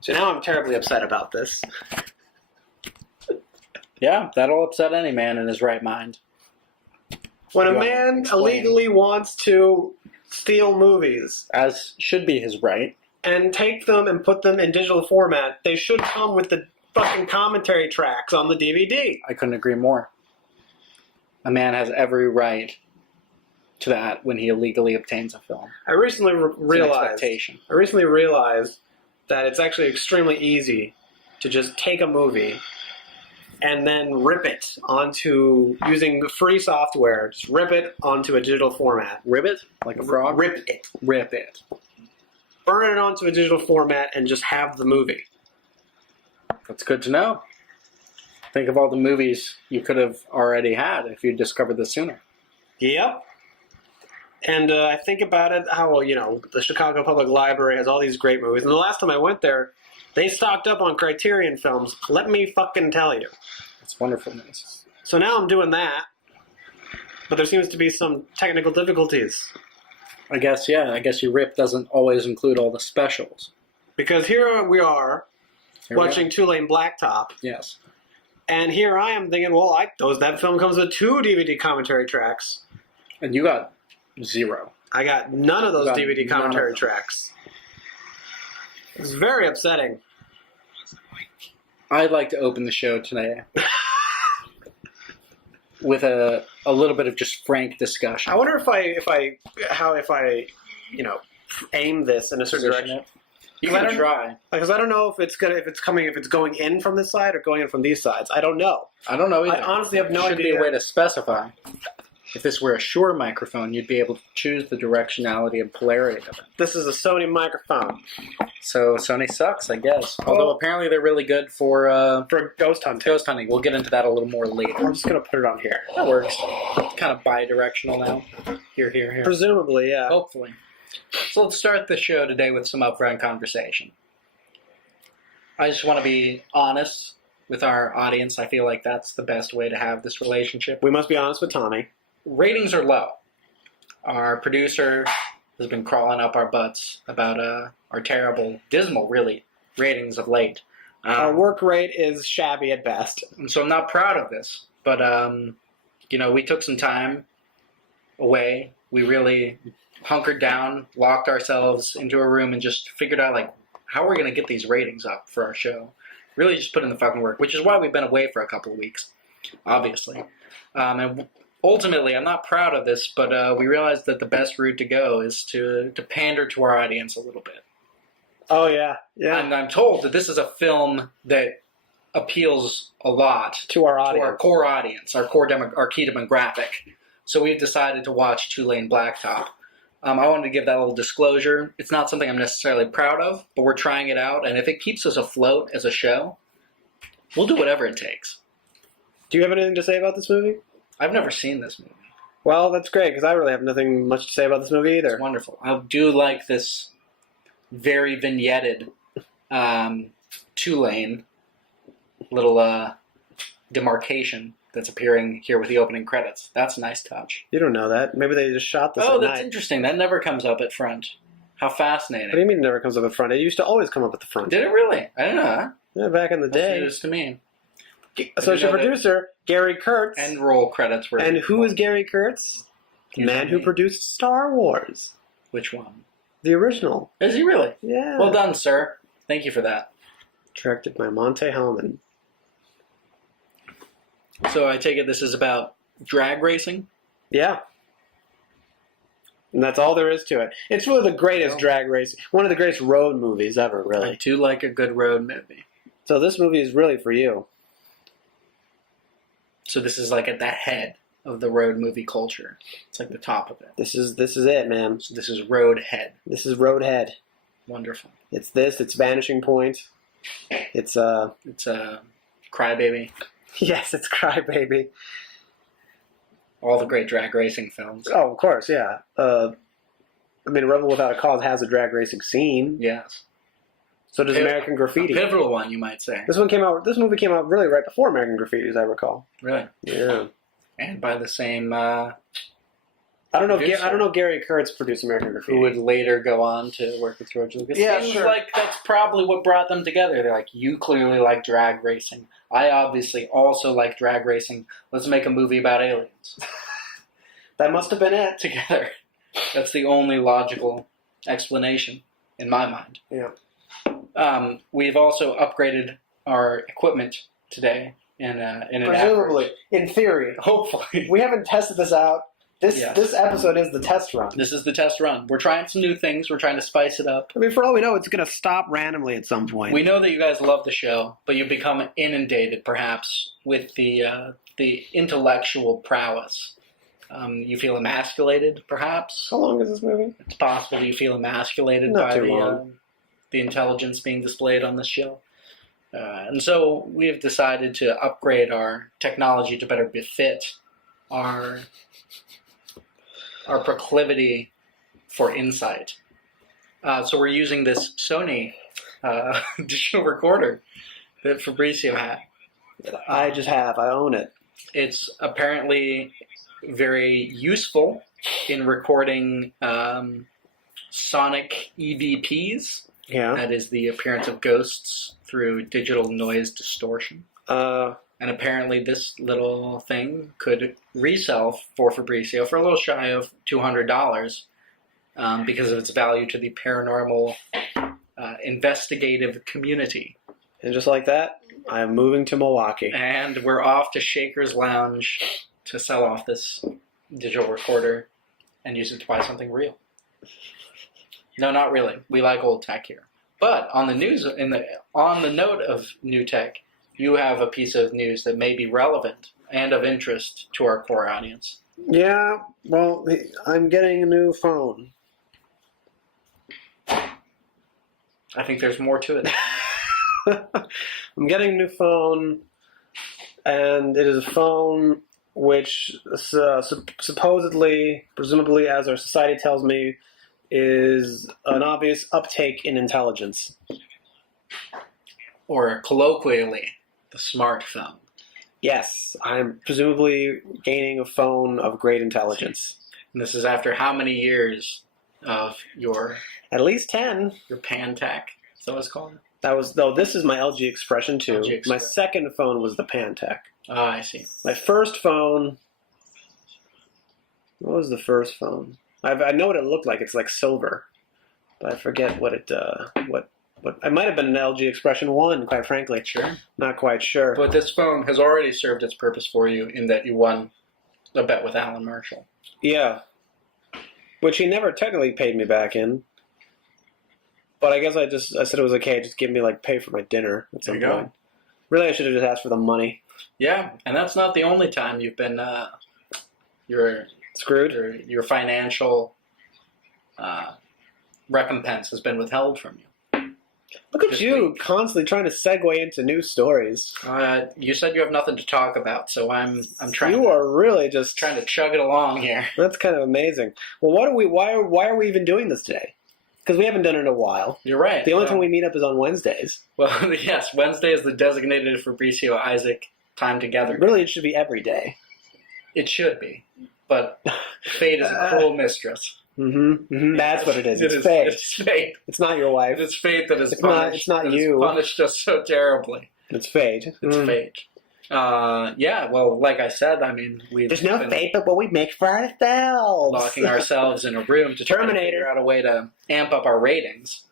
So now I'm terribly upset about this. Yeah, that'll upset any man in his right mind. When a man illegally wants to steal movies, as should be his right, and take them and put them in digital format, they should come with the fucking commentary tracks on the DVD. I couldn't agree more. A man has every right to that when he illegally obtains a film. I recently realized that it's actually extremely easy to just take a movie and then rip it onto, using free software, just rip it onto a digital format. Rip it? Like a frog? Rip it. Rip it. Burn it onto a digital format and just have the movie. That's good to know. Think of all the movies you could have already had if you discovered this sooner. Yep. And I think about it, how, the Chicago Public Library has all these great movies. And the last time I went there, they stocked up on Criterion films. Let me fucking tell you. That's wonderful news. So now I'm doing that. But there seems to be some technical difficulties. I guess your rip doesn't always include all the specials. Because here we are, watching Two-Lane Blacktop. Yes. And here I am thinking, well, that film comes with 2 DVD commentary tracks. And you got 0. I got none of those DVD commentary tracks. It's very upsetting. I'd like to open the show today with a little bit of just frank discussion. I wonder if I aim this in a certain direction. You can try. Because I don't know if it's going in from this side or going in from these sides. I don't know. I don't know either. I honestly have no idea. Should be a way to specify. If this were a Shure microphone, you'd be able to choose the directionality and polarity of it. This is a Sony microphone. So Sony sucks, I guess. Although apparently they're really good for ghost hunting. Ghost hunting. We'll get into that a little more later. I'm just going to put it on here. That works. It's kind of bi-directional now. Here. Presumably, yeah. Hopefully. So let's start the show today with some upfront conversation. I just want to be honest with our audience. I feel like that's the best way to have this relationship. We must be honest with Tommy. Ratings are low. Our producer has been crawling up our butts about our terrible, dismal, really, ratings of late. Our work rate is shabby at best. And so I'm not proud of this. But, we took some time away. We really hunkered down, locked ourselves into a room, and just figured out, how we're going to get these ratings up for our show. Really just put in the fucking work, which is why we've been away for a couple of weeks, obviously. And ultimately, I'm not proud of this, but we realized that the best route to go is to pander to our audience a little bit. Oh, yeah. Yeah. And I'm told that this is a film that appeals a lot to our audience, to our core audience, our key demographic. So we've decided to watch Two-Lane Blacktop. I wanted to give that little disclosure. It's not something I'm necessarily proud of, but we're trying it out, and if it keeps us afloat as a show, we'll do whatever it takes. Do you have anything to say about this movie? I've never seen this movie. Well, that's great, because I really have nothing much to say about this movie either. It's wonderful. I do like this very vignetted two-lane little demarcation that's appearing here with the opening credits. That's a nice touch. You don't know that. Maybe they just shot this at night. Oh, that's interesting. That never comes up at front. How fascinating. What do you mean it never comes up at front? It used to always come up at the front. Did it really? I don't know. Huh? Yeah, back in the day. That's news to me. Associate producer, Gary Kurtz. End roll credits were... And who is Gary Kurtz? The man who produced Star Wars. Which one? The original. Is he really? Yeah. Well done, sir. Thank you for that. Directed by Monte Hellman. So I take it this is about drag racing? Yeah. And that's all there is to it. It's really the greatest drag racing. One of the greatest road movies ever, really. I do like a good road movie. So this movie is really for you. So this is like at the head of the road movie culture. It's like the top of it. This is it, man. So this is Road Head. This is Road Head. Wonderful. It's this. It's Vanishing Point. It's Crybaby. Yes, it's Crybaby. All the great drag racing films. Oh, of course, yeah. Rebel Without a Cause has a drag racing scene. Yes. So does American Graffiti. A pivotal one, you might say. This movie came out really right before American Graffiti, as I recall. Really? Yeah. And by the same I don't know if Gary Kurtz produced American Graffiti. Who would later go on to work with George Lucas. Yeah, Seems sure. like that's probably what brought them together. They're like, you clearly like drag racing. I obviously also like drag racing. Let's make a movie about aliens. That must have been it. Together. That's the only logical explanation in my mind. Yeah. We've also upgraded our equipment today in an Presumably, effort. in theory. Hopefully. We haven't tested this out. This episode is the test run. This is the test run. We're trying some new things. We're trying to spice it up. I mean, for all we know, it's going to stop randomly at some point. We know that you guys love the show, but you've become inundated, perhaps, with the intellectual prowess. You feel emasculated, perhaps. How long is this movie? It's possible you feel emasculated Not by too long. The intelligence being displayed on this show. And so we have decided to upgrade our technology to better befit our proclivity for insight. So we're using this Sony digital recorder that Fabrizio had. I own it. It's apparently very useful in recording sonic EVPs. Yeah. That is the appearance of ghosts through digital noise distortion. And apparently this little thing could resell for Fabrizio for a little shy of $200 because of its value to the paranormal investigative community. And just like that, I'm moving to Milwaukee. And we're off to Shaker's Lounge to sell off this digital recorder and use it to buy something real. No, not really. We like old tech here. But on the news, on the note of new tech, you have a piece of news that may be relevant and of interest to our core audience. Yeah, well, I'm getting a new phone. I think there's more to it. I'm getting a new phone, and it is a phone which supposedly, presumably, as our society tells me, is an obvious uptake in intelligence. Or colloquially, the smartphone. Yes, I'm presumably gaining a phone of great intelligence. And this is after how many years of your At least 10. Pantech? Is that what it's called? This is my LG Expression 2. LG Express. My second phone was the Pantech. Oh, I see. My first phone... What was the first phone? I know what it looked like. It's like silver. But I forget what it... What it might have been an LG Expression 1, quite frankly. Sure. Not quite sure. But this phone has already served its purpose for you in that you won a bet with Alan Marshall. Yeah. Which he never technically paid me back in. But I guess I said it was okay, just give me, pay for my dinner at some There you point. Really, I should have just asked for the money. Yeah, and that's not the only time you've been, Screwed? Your financial recompense has been withheld from you. Look at you, constantly trying to segue into new stories. You said you have nothing to talk about, so I'm trying. You are really just trying to chug it along here. That's kind of amazing. Well, why are we even doing this today? Because we haven't done it in a while. You're right. The only time we meet up is on Wednesdays. Well, yes, Wednesday is the designated Fabrizio Isaac time together. Really, it should be every day. It should be, but fate is a cruel mistress. That's what it is. It's fate. It's fate. It's not your wife. It's fate that has It's not you. Punished us so terribly. It's fate. It's fate. Yeah, well, like I said, I mean, there's no fate but what we make for ourselves. Locking ourselves in a room to try to figure out a way to amp up our ratings.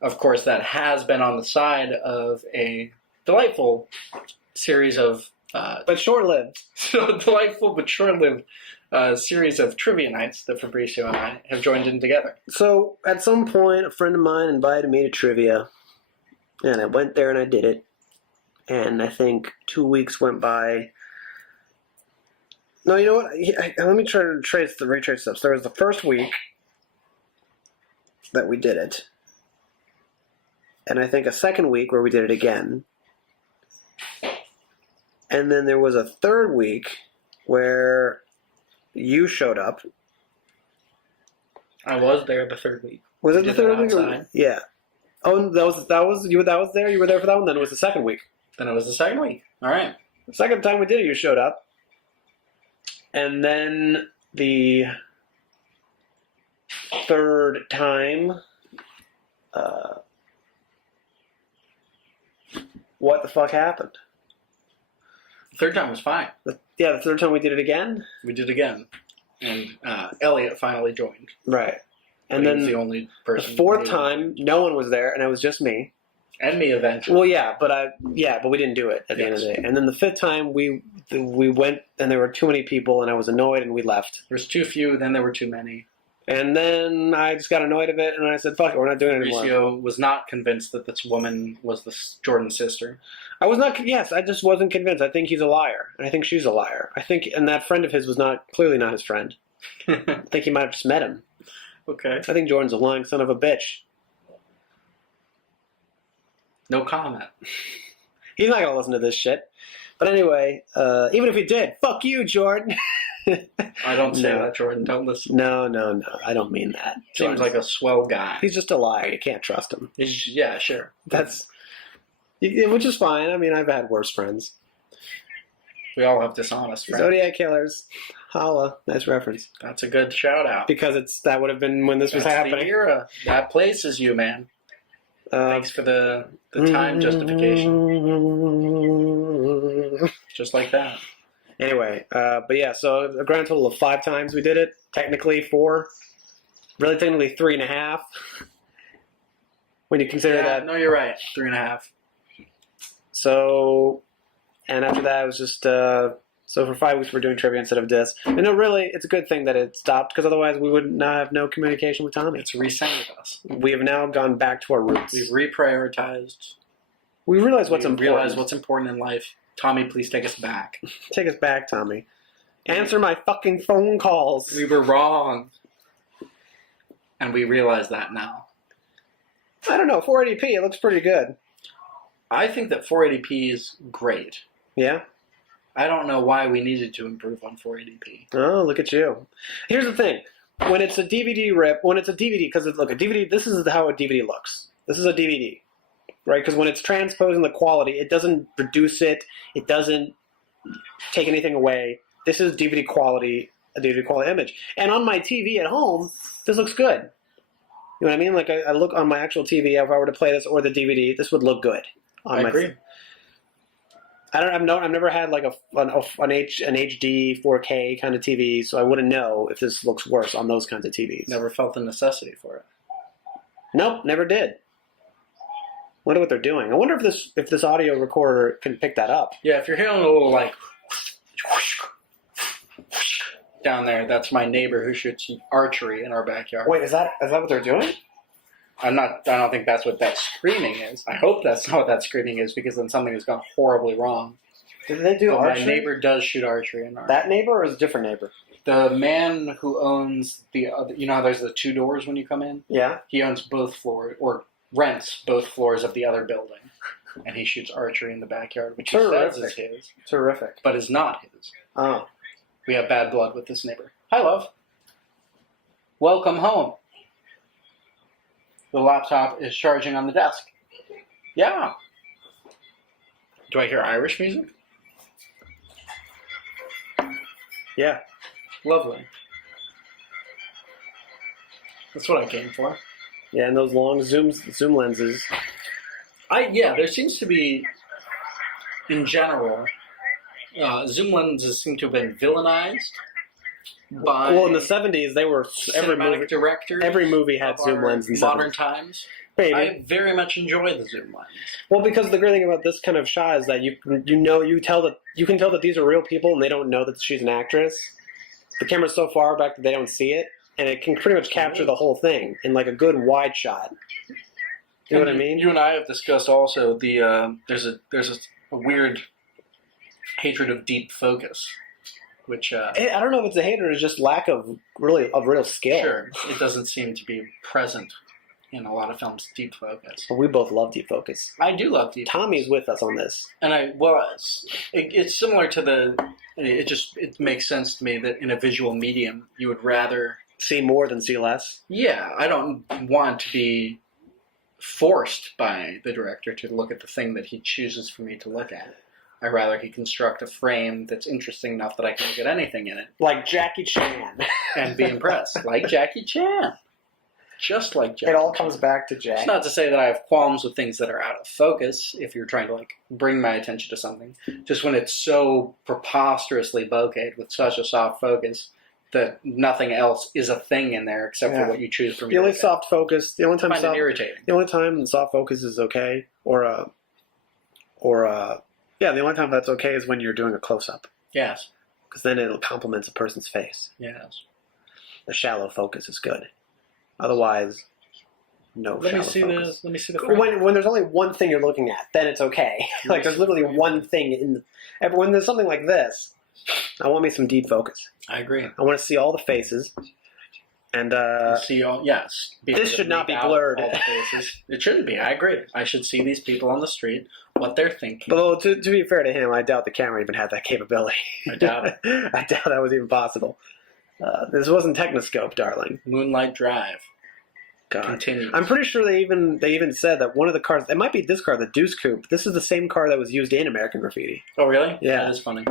Of course, that has been on the side of a delightful series of... but short-lived. Delightful but short-lived series of trivia nights that Fabrizio and I have joined in together. So, at some point, a friend of mine invited me to trivia, and I went there and I did it. And I think 2 weeks went by. No, you know what? Let me try to retrace steps. There was the first week that we did it. And I think a second week where we did it again. And then there was a third week where you showed up. I was there the third week. Was it the third week? Yeah. Oh, that was you. That was there. You were there for that one. Then it was the second week. Then it was the second week. All right. The second time we did it, you showed up. And then the third time, what the fuck happened? The third time was fine. The third time we did it again? We did it again. And Elliot finally joined. Right. And And he then was the only person. the fourth time, no one was there, and it was just me. And me eventually. Well, but we didn't do it at the end of the day. And then the fifth time, we went, and there were too many people, and I was annoyed, and we left. There was too few, then there were too many. And then I just got annoyed of it, and I said, fuck it, we're not doing it anymore. Mauricio was not convinced that this woman was Jordan's sister. I was not, yes, I just wasn't convinced. I think he's a liar, and I think she's a liar. And that friend of his was clearly not his friend. I think he might have just met him. Okay. I think Jordan's a lying son of a bitch. No comment. He's not going to listen to this shit. But anyway, even if he did, fuck you, Jordan. I don't say that, Jordan. Don't listen. No. I don't mean that. Seems like a swell guy. He's just a liar. You can't trust him. Yeah, sure. Which is fine. I mean, I've had worse friends. We all have dishonest friends. Zodiac Killers. Holla. Nice reference. That's a good shout out. Because that would have been when this was happening. The era. That places you, man. Thanks for the time justification. Just like that. Anyway, but yeah, so a grand total of 5 times we did it. Technically 4. Really technically 3.5. When you consider that. No, you're right. 3.5. So, and after that it was just, so for 5 weeks we're doing trivia instead of this. And no, really, it's a good thing that it stopped, because otherwise we would not have no communication with Tommy. It's recentered us. We have now gone back to our roots. We've reprioritized. We realize what's important. Realize what's important in life. Tommy, please take us back. Take us back, Tommy. Answer my fucking phone calls. We were wrong. And we realize that now. I don't know, 480p, it looks pretty good. I think that 480p is great. Yeah? I don't know why we needed to improve on 480p. Oh, look at you. Here's the thing. When it's a DVD rip, because look, a DVD, this is how a DVD looks. This is a DVD, right? Because when it's transposing the quality, it doesn't reduce it. It doesn't take anything away. This is DVD quality, a DVD quality image. And on my TV at home, this looks good. You know what I mean? Like I look on my actual TV, if I were to play this or the DVD, this would look good. I agree. I've never had like an HD 4K kind of TV, so I wouldn't know if this looks worse on those kinds of TVs. Never felt the necessity for it. Nope, never did. Wonder what they're doing. I wonder if this audio recorder can pick that up. Yeah, if you're hearing a little like down there, that's my neighbor who shoots archery in our backyard. Wait, is that what they're doing? I don't think that's what that screaming is. I hope that's not what that screaming is, because then something has gone horribly wrong. Did they do archery? My neighbor does shoot archery in our. That neighbor or is a different neighbor? The man who owns the other, you know how there's the 2 doors when you come in? Yeah. He owns both floors, or rents both floors of the other building. And he shoots archery in the backyard, which he says is his. Terrific. But is not his. Oh. We have bad blood with this neighbor. Hi, love. Welcome home. The laptop is charging on the desk. Yeah. Do I hear Irish music? Yeah. Lovely. That's what I came for. Yeah, and those long zoom lenses. There seems to be, in general, zoom lenses seem to have been villainized by. Well, in the 70s, they were directors. Every movie had zoom lens in modern 70s. times. Baby. I very much enjoy the zoom lens. Well, because the great thing about this kind of shot is that you can tell that these are real people and they don't know that she's an actress. The camera's so far back that they don't see it, and it can pretty much capture the whole thing in like a good wide shot. You know what I mean? You and I have discussed also there's a weird hatred of deep focus, which I don't know if it's a hate or it's just lack of real skill. Sure, it doesn't seem to be present in a lot of films. Deep focus. But we both love deep focus. I do love deep. Tommy's with us on this, and it's similar to it makes sense to me that in a visual medium you would rather see more than see less. Yeah, I don't want to be forced by the director to look at the thing that he chooses for me to look at. I'd rather he construct a frame that's interesting enough that I can look at anything in it. Like Jackie Chan. And be impressed. Like Jackie Chan. Just like Jack. It all comes back to Jack. It's not to say that I have qualms with things that are out of focus if you're trying to like bring my attention to something. Just when it's so preposterously bokeh'd with such a soft focus that nothing else is a thing in there except for what you choose from. The only soft focus, the only time I find it irritating. The only time soft focus is okay, the only time that's okay is when you're doing a close up. Yes. Because then it complements a person's face. Yes. The shallow focus is good. Otherwise, no Let shallow me see focus. Let me see the frame. When there's only one thing you're looking at, then it's okay. Like there's literally one thing when there's something like this, I want me some deep focus. I agree. I want to see all the faces. And see all, yes. This should not be blurred. All the faces. It shouldn't be. I agree. I should see these people on the street, what they're thinking. Although, to be fair to him, I doubt the camera even had that capability. I doubt it. I doubt that was even possible. This wasn't Technoscope, darling. Moonlight Drive. God. Continues. I'm pretty sure they even said that one of the cars, it might be this car, the Deuce Coupe. This is the same car that was used in American Graffiti. Oh, really? Yeah. That is funny.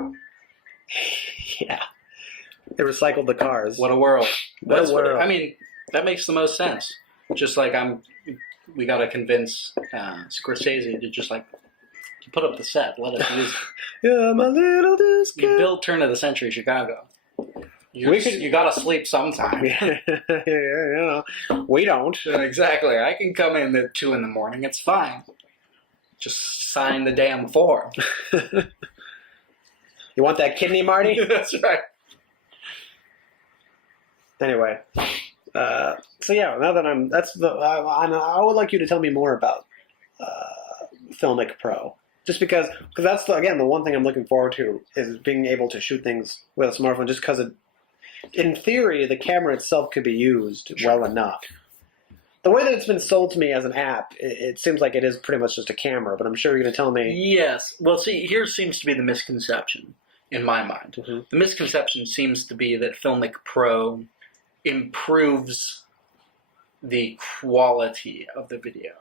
Yeah. They recycled the cars. What a world. What a world. I mean, that makes the most sense. Just like we got to convince Scorsese to just like put up the set, let us use it. Yeah, my little Deuce Coupe. You built turn of the century Chicago. You got to sleep sometime. Yeah, we don't. Exactly. I can come in at 2 in the morning. It's fine. Just sign the damn form. You want that kidney, Marty? That's right. Anyway, so yeah, now that I would like you to tell me more about Filmic Pro, just because that's the one thing I'm looking forward to is being able to shoot things with a smartphone, just because in theory the camera itself could be used well enough. The way that it's been sold to me as an app, it seems like it is pretty much just a camera, but I'm sure you're going to tell me. Yes. Well, see, here seems to be the misconception in my mind. Mm-hmm. The misconception seems to be that Filmic Pro improves the quality of the video,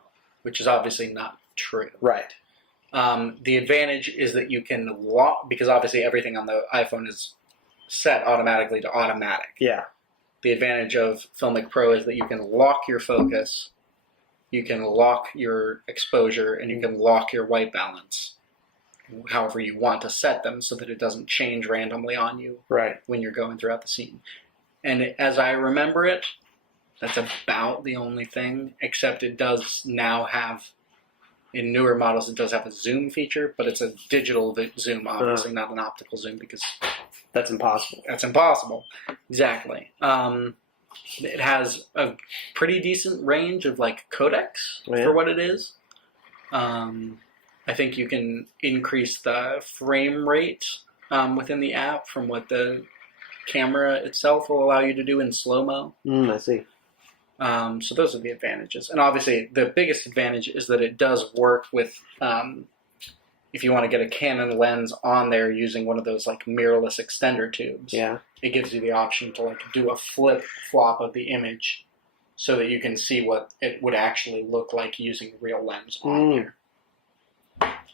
which is obviously not true. Right. The advantage is that you can lock, because obviously everything on the iPhone is set automatically to automatic. Yeah. The advantage of Filmic Pro is that you can lock your focus, you can lock your exposure, and you can lock your white balance however you want to set them so that it doesn't change randomly on you when you're going throughout the scene. And as I remember it, that's about the only thing, except it does now have, in newer models, it does have a zoom feature, but it's a digital zoom, obviously, not an optical zoom, because that's impossible. That's impossible. Exactly. It has a pretty decent range of like codecs for what it is. I think you can increase the frame rate within the app from what the camera itself will allow you to do in slow-mo. I see. So those are the advantages. And obviously the biggest advantage is that it does work with, if you want to get a Canon lens on there using one of those like mirrorless extender tubes, it gives you the option to like do a flip-flop of the image so that you can see what it would actually look like using a real lens on there.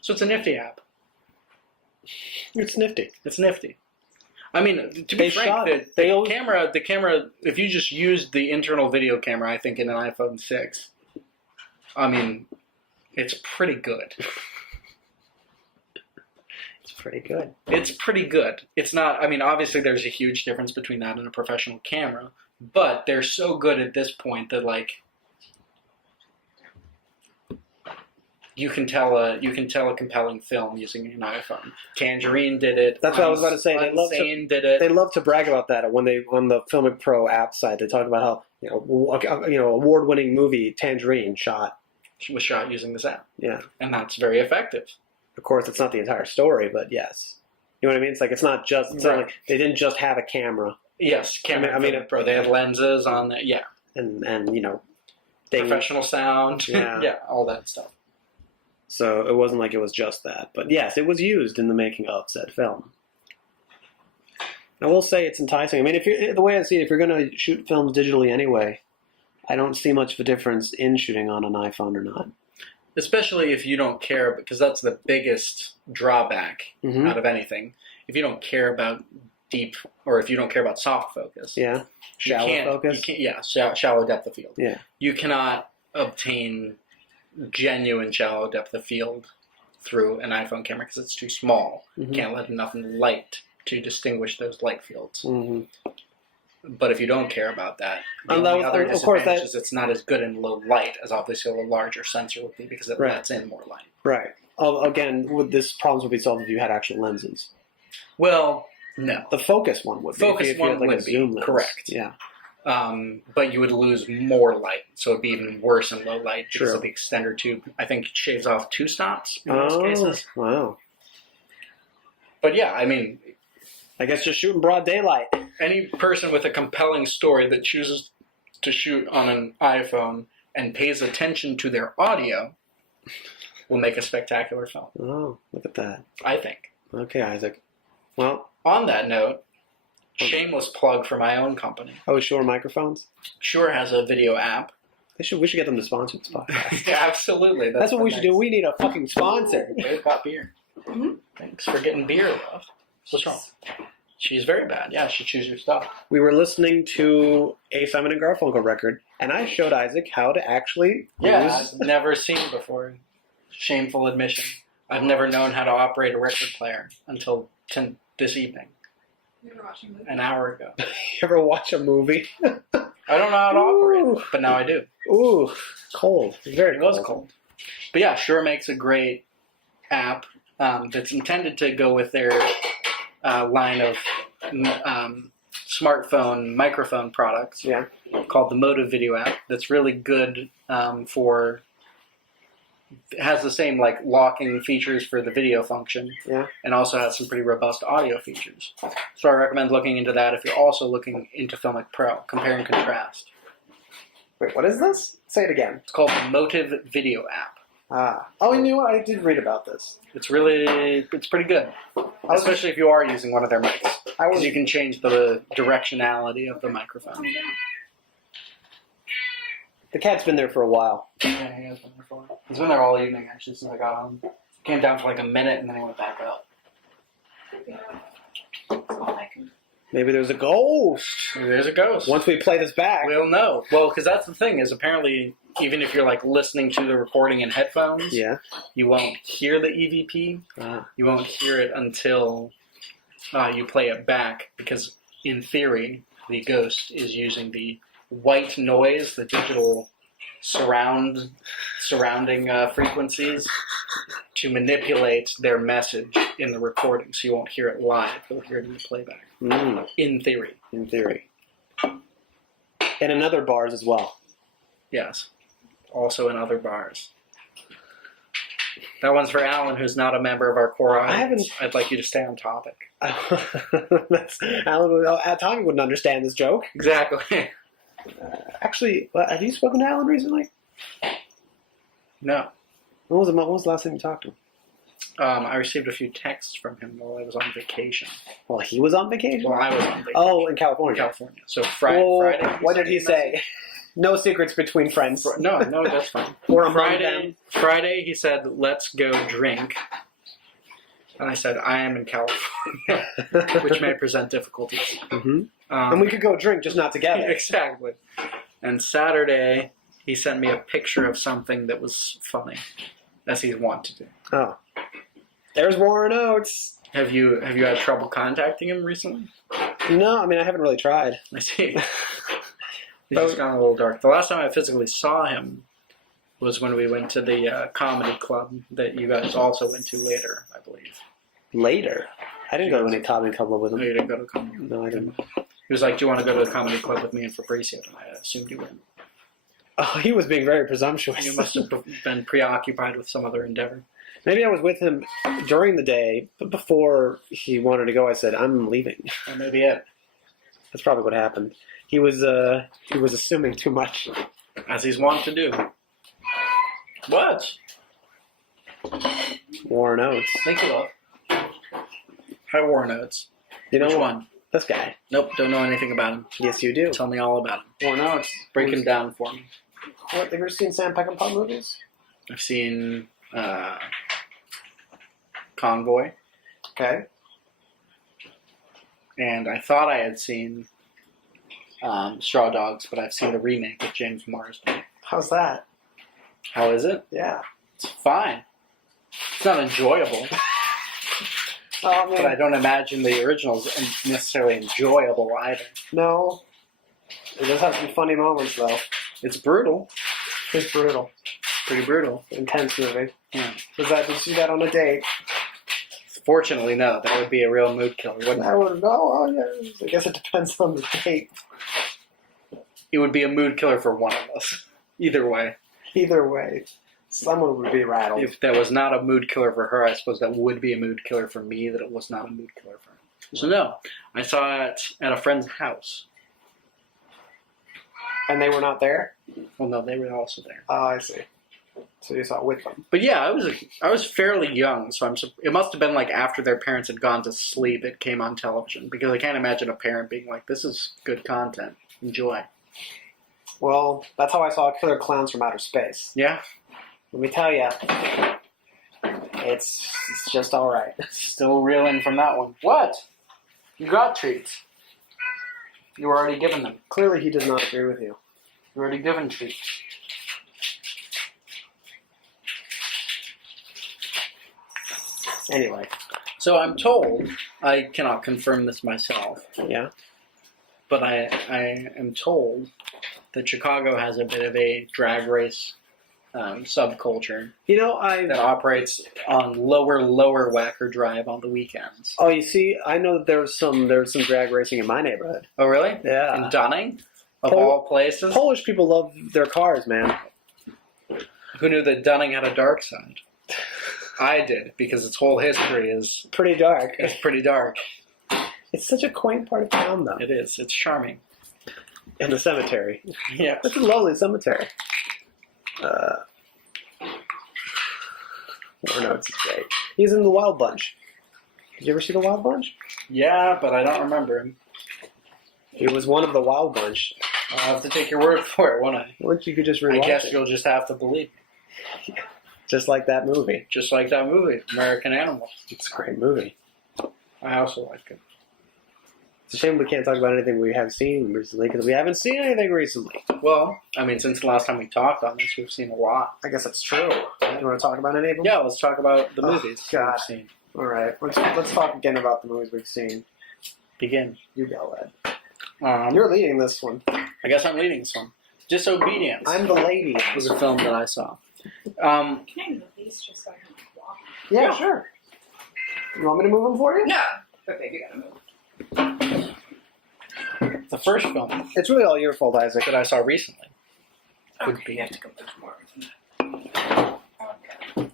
So it's a nifty app. It's nifty. It's nifty. I mean, to be frank, the camera, if you just used the internal video camera, I think in an iPhone 6, I mean, it's pretty good. It's pretty good. It's pretty good. It's not, I mean, obviously there's a huge difference between that and a professional camera, but they're so good at this point that, like, you can tell a compelling film using an iPhone. Tangerine did it. That's what I was about to say. They love to brag about that when they on the Filmic Pro app side. They talk about how award-winning movie Tangerine was shot using this app. Yeah, and that's very effective. Of course, it's not the entire story, but yes, you know what I mean. It's like it's not like they didn't just have a camera. Yes, camera. I mean, Pro. They had lenses on that. Yeah, and professional sound. Yeah, all that stuff. So it wasn't like it was just that. But yes, it was used in the making of said film. I will say it's enticing. I mean, the way I see it, if you're going to shoot films digitally anyway, I don't see much of a difference in shooting on an iPhone or not. Especially if you don't care, because that's the biggest drawback out of anything. If you don't care about deep, or if you don't care about soft focus, Yeah. Shallow focus? Shallow depth of field. Yeah. You cannot obtain genuine shallow depth of field through an iPhone camera because it's too small. Mhm. Can't let enough light to distinguish those light fields. Mm-hmm. But if you don't care about that, the And only that- other of course disadvantage is it's not as good in low light as obviously a larger sensor would be because it Right. lets in more light. Right. Again, would this problems would be solved if you had actual lenses. Well, no. The focus one would be. Focus if you one had like would a be, zoom lens. correct. Yeah. But you would lose more light, so it'd be even worse in low light because True. of the extender tube. I think it shaves off 2 stops in most Oh, cases. wow. But yeah, I mean, I guess just shooting broad daylight. any person with a compelling story that chooses to shoot on an iPhone and pays attention to their audio will make a spectacular film, Oh, look at that. I think. Okay, Isaac. Well, On that note, shameless plug for my own company. Shure microphones. Shure has a video app. We should get them to sponsor this podcast. Yeah, absolutely. That's what we should do. We need a fucking sponsor. They've got beer. Thanks for getting beer, love. What's wrong? She's very bad. Yeah, she chews your stuff. We were listening to a Simon and Garfunkel record, and I showed Isaac how to actually Yeah, use... I've never seen before. Shameful admission. I've never known how to operate a record player until this evening. You were watching a movie. An hour ago. You ever watch a movie? I don't know how to operate Ooh. it, but now I do. Ooh, cold. Very It was cold. But yeah, Shure makes a great app that's intended to go with their line of smartphone microphone products. Yeah. Called the Motive Video app. That's really good for. It has the same like locking features for the video function. Yeah. And also has some pretty robust audio features. So I recommend looking into that if you're also looking into Filmic Pro. Compare and contrast. Wait, what is this? Say it again. It's called the Motive Video app. Oh, you know what? I did read about this. It's pretty good. Especially if you are using one of their mics. Because you can change the directionality of the microphone. The cat's been there for a while. Yeah, he has been there for a while. He's been there all evening, actually, since I got home. Came down for like a minute and then he went back up. Maybe there's a ghost. There's a ghost. Once we play this back. We'll know. Well, because that's the thing, is apparently, even if you're like listening to the recording in headphones, Yeah. you won't hear the EVP. You won't hear it until you play it back, because in theory, the ghost is using the white noise, the digital surrounding frequencies, to manipulate their message in the recording, so you won't hear it live. You'll hear it in the playback. In theory. In theory. And in other bars as well. Yes. Also in other bars. That one's for Alan, who's not a member of our core audience. I'd like you to stay on topic. Tommy wouldn't understand this joke. Exactly. Actually, have you spoken to Alan recently? No. When was the last time you talked to him? I received a few texts from him while I was on vacation. Well, he was on vacation? Well, I was on vacation. Oh, in California. California. So Friday. What did he say? No secrets between friends. No, that's fine. Or among them. Friday, he said, "Let's go drink." And I said, "I am in California," which may present difficulties. Mm-hmm. And we could go drink, just not together. Exactly. And Saturday, he sent me a picture of something that was funny, as he's wont to do. Oh. There's Warren Oates. Have you had trouble contacting him recently? No, I mean, I haven't really tried. I see. He's just gone a little dark. The last time I physically saw him was when we went to the comedy club that you guys also went to later, I believe. Later? I didn't go to any comedy club with No, him. you didn't go to a comedy club? No, I didn't. He was like, "Do you want to go to the comedy club with me and Fabricio?" And I assumed you would. Oh, he was being very presumptuous. You must have been preoccupied with some other endeavor. Maybe I was with him during the day, but before he wanted to go, I said, "I'm leaving." That may be it. That's probably what happened. He was assuming too much. As he's wont to do. What? Warren Oates. Thank you, love. Hi, Warren Oates. You know Which one? This guy. Nope, don't know anything about him. Yes, you do. Tell me all about him. Warren Oates. Break him down for me. What, have you ever seen Sam Peckinpah movies? I've seen Convoy. Okay. and I thought I had seen Straw Dogs, but I've seen the remake with James Marsden. How's that? How is it? Yeah. It's fine. It's not enjoyable, Oh, but I don't imagine the original's necessarily enjoyable either. No. It does have some funny moments, though. It's brutal. It's brutal. Pretty brutal. Intense movie. Yeah. Did you see that on a date? Fortunately, no. That would be a real mood killer, wouldn't it? I would go, oh, yeah. I guess it depends on the date. It would be a mood killer for one of us. Either way. Either way, someone would be rattled. If that was not a mood killer for her, I suppose that would be a mood killer for me, that it was not a mood killer for her. So no, I saw it at a friend's house. And they were not there? Well, no, they were also there. Oh, I see. So you saw it with them. But yeah, I was fairly young, so it must have been like after their parents had gone to sleep, it came on television. Because I can't imagine a parent being like, "This is good content. Enjoy." Well, that's how I saw Killer Clowns from Outer Space. Yeah, Let me tell you, it's just all right. still reeling from that one. What? You got treats. You were already given them. Clearly, he does not agree with you. You were already given treats. Anyway, So I'm told, I cannot confirm this myself, yeah. but I am told that Chicago has a bit of a drag race subculture You know, that operates on lower Whacker Drive on the weekends. Oh, you see, I know that there's some drag racing in my neighborhood. Oh, really? Yeah. In Dunning, of Pol- all places? Polish people love their cars, man. Who knew that Dunning had a dark side? I did, because its whole history is Pretty dark. pretty dark. It's such a quaint part of town, though. It is. It's charming. And the cemetery. Yeah. It's a lovely cemetery. Or no, it's great. He's in the Wild Bunch. Did you ever see the Wild Bunch? Yeah, but I don't remember him. He was one of the Wild Bunch. I'll have to take your word for it, won't I? Once you could just I rewatch guess it. you'll just have to believe. Just like that movie. Just like that movie, American Animal. It's a great movie. I also like it. It's a shame we can't talk about anything we have seen recently because we haven't seen anything recently. Well, I mean, since the last time we talked on this, we've seen a lot. I guess that's true. You want to talk about any of them? Yeah, let's talk about the Oh, movies God. we've seen. All right. Let's talk again about the movies we've seen. Begin. You go, Ed. You're, You're leading this one. I guess I'm leading this one. Disobedience I'm the lady. was a film that I saw. Can I move these just so I can walk? Yeah, sure. You want me to move them for you? No, but baby gotta move. The first film It's really all your fault, Isaac. that I saw recently would Okay, be you have to go back more than that. Okay.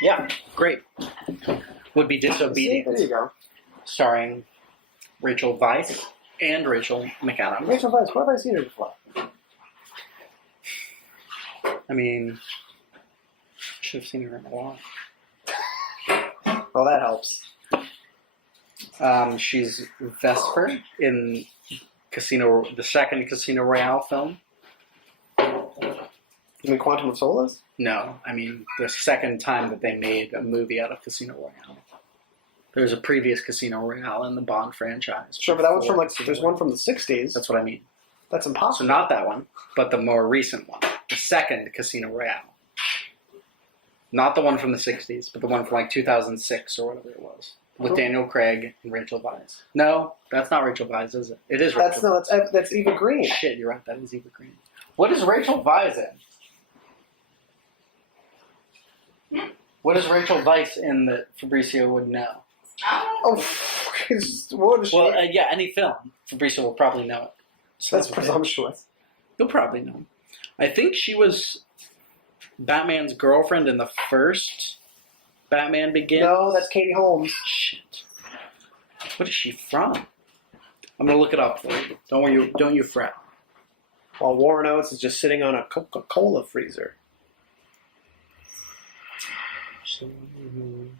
yeah, great. Would be See, there Disobedience, you go. starring Rachel Weisz and Rachel McAdams. Rachel Weisz, where have I seen her before? I mean, should have seen her in a lot. Well, that helps. She's Vesper in the second Casino Royale film. You mean Quantum of Solace? No, I mean the second time that they made a movie out of Casino Royale. There was a previous Casino Royale in the Bond franchise. Sure, but that was from before like, Casino there's Royale. one from the 60s. That's what I mean. That's So impossible. not that one, but the more recent one. The second Casino Royale. Not the one from the 60s, but the one from like 2006 or whatever it was. With Oh. Daniel Craig and Rachel Weisz. No, that's not Rachel Weisz, is it? It is Rachel That's Eva Green. Shit, you're right. That is Eva Green. What is Rachel Weisz in? What is Rachel Weisz in that Fabrizio would know? Oh, what is she? Well, yeah, any film. Fabrizio will probably know it. So That's okay. presumptuous. You'll probably know. I think she was Batman's girlfriend in the first Batman Begins. No, that's Katie Holmes. Shit. What is she from? I'm gonna look it up for you. Don't you fret. While Warren Oates is just sitting on a Coca-Cola freezer.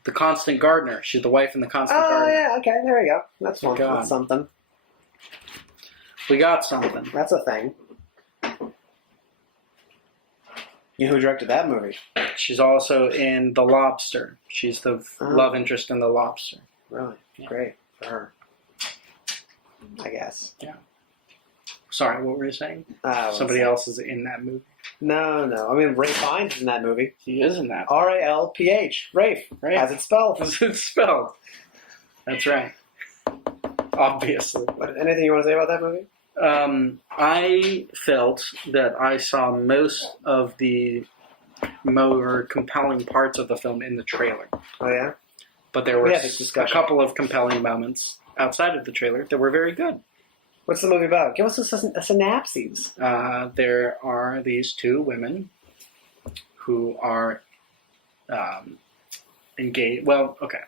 The Constant Gardener. She's the wife in The Constant Oh, Gardener. yeah, okay, there you go. That's one. God. That's something. We got something. That's a thing. You know who directed that movie? She's also in The Lobster. She's the Oh. love interest in The Lobster. Really? Yeah. Great. for her. I guess. Sorry, what were you saying? Somebody Somebody else is in that movie. No. I mean, Rafe Fiennes is in that movie. He is in that. Ralph. Rafe. Rafe. As it's spelled. It's spelled. That's right. Obviously. But anything you want to say about that movie? I felt that I saw most of the more compelling parts of the film in the trailer. Oh, yeah? But there were We had this a discussion. couple of compelling moments outside of the trailer that were very good. What's the movie about? Give us a synopsis. There are these two women who are engaged. Well, okay.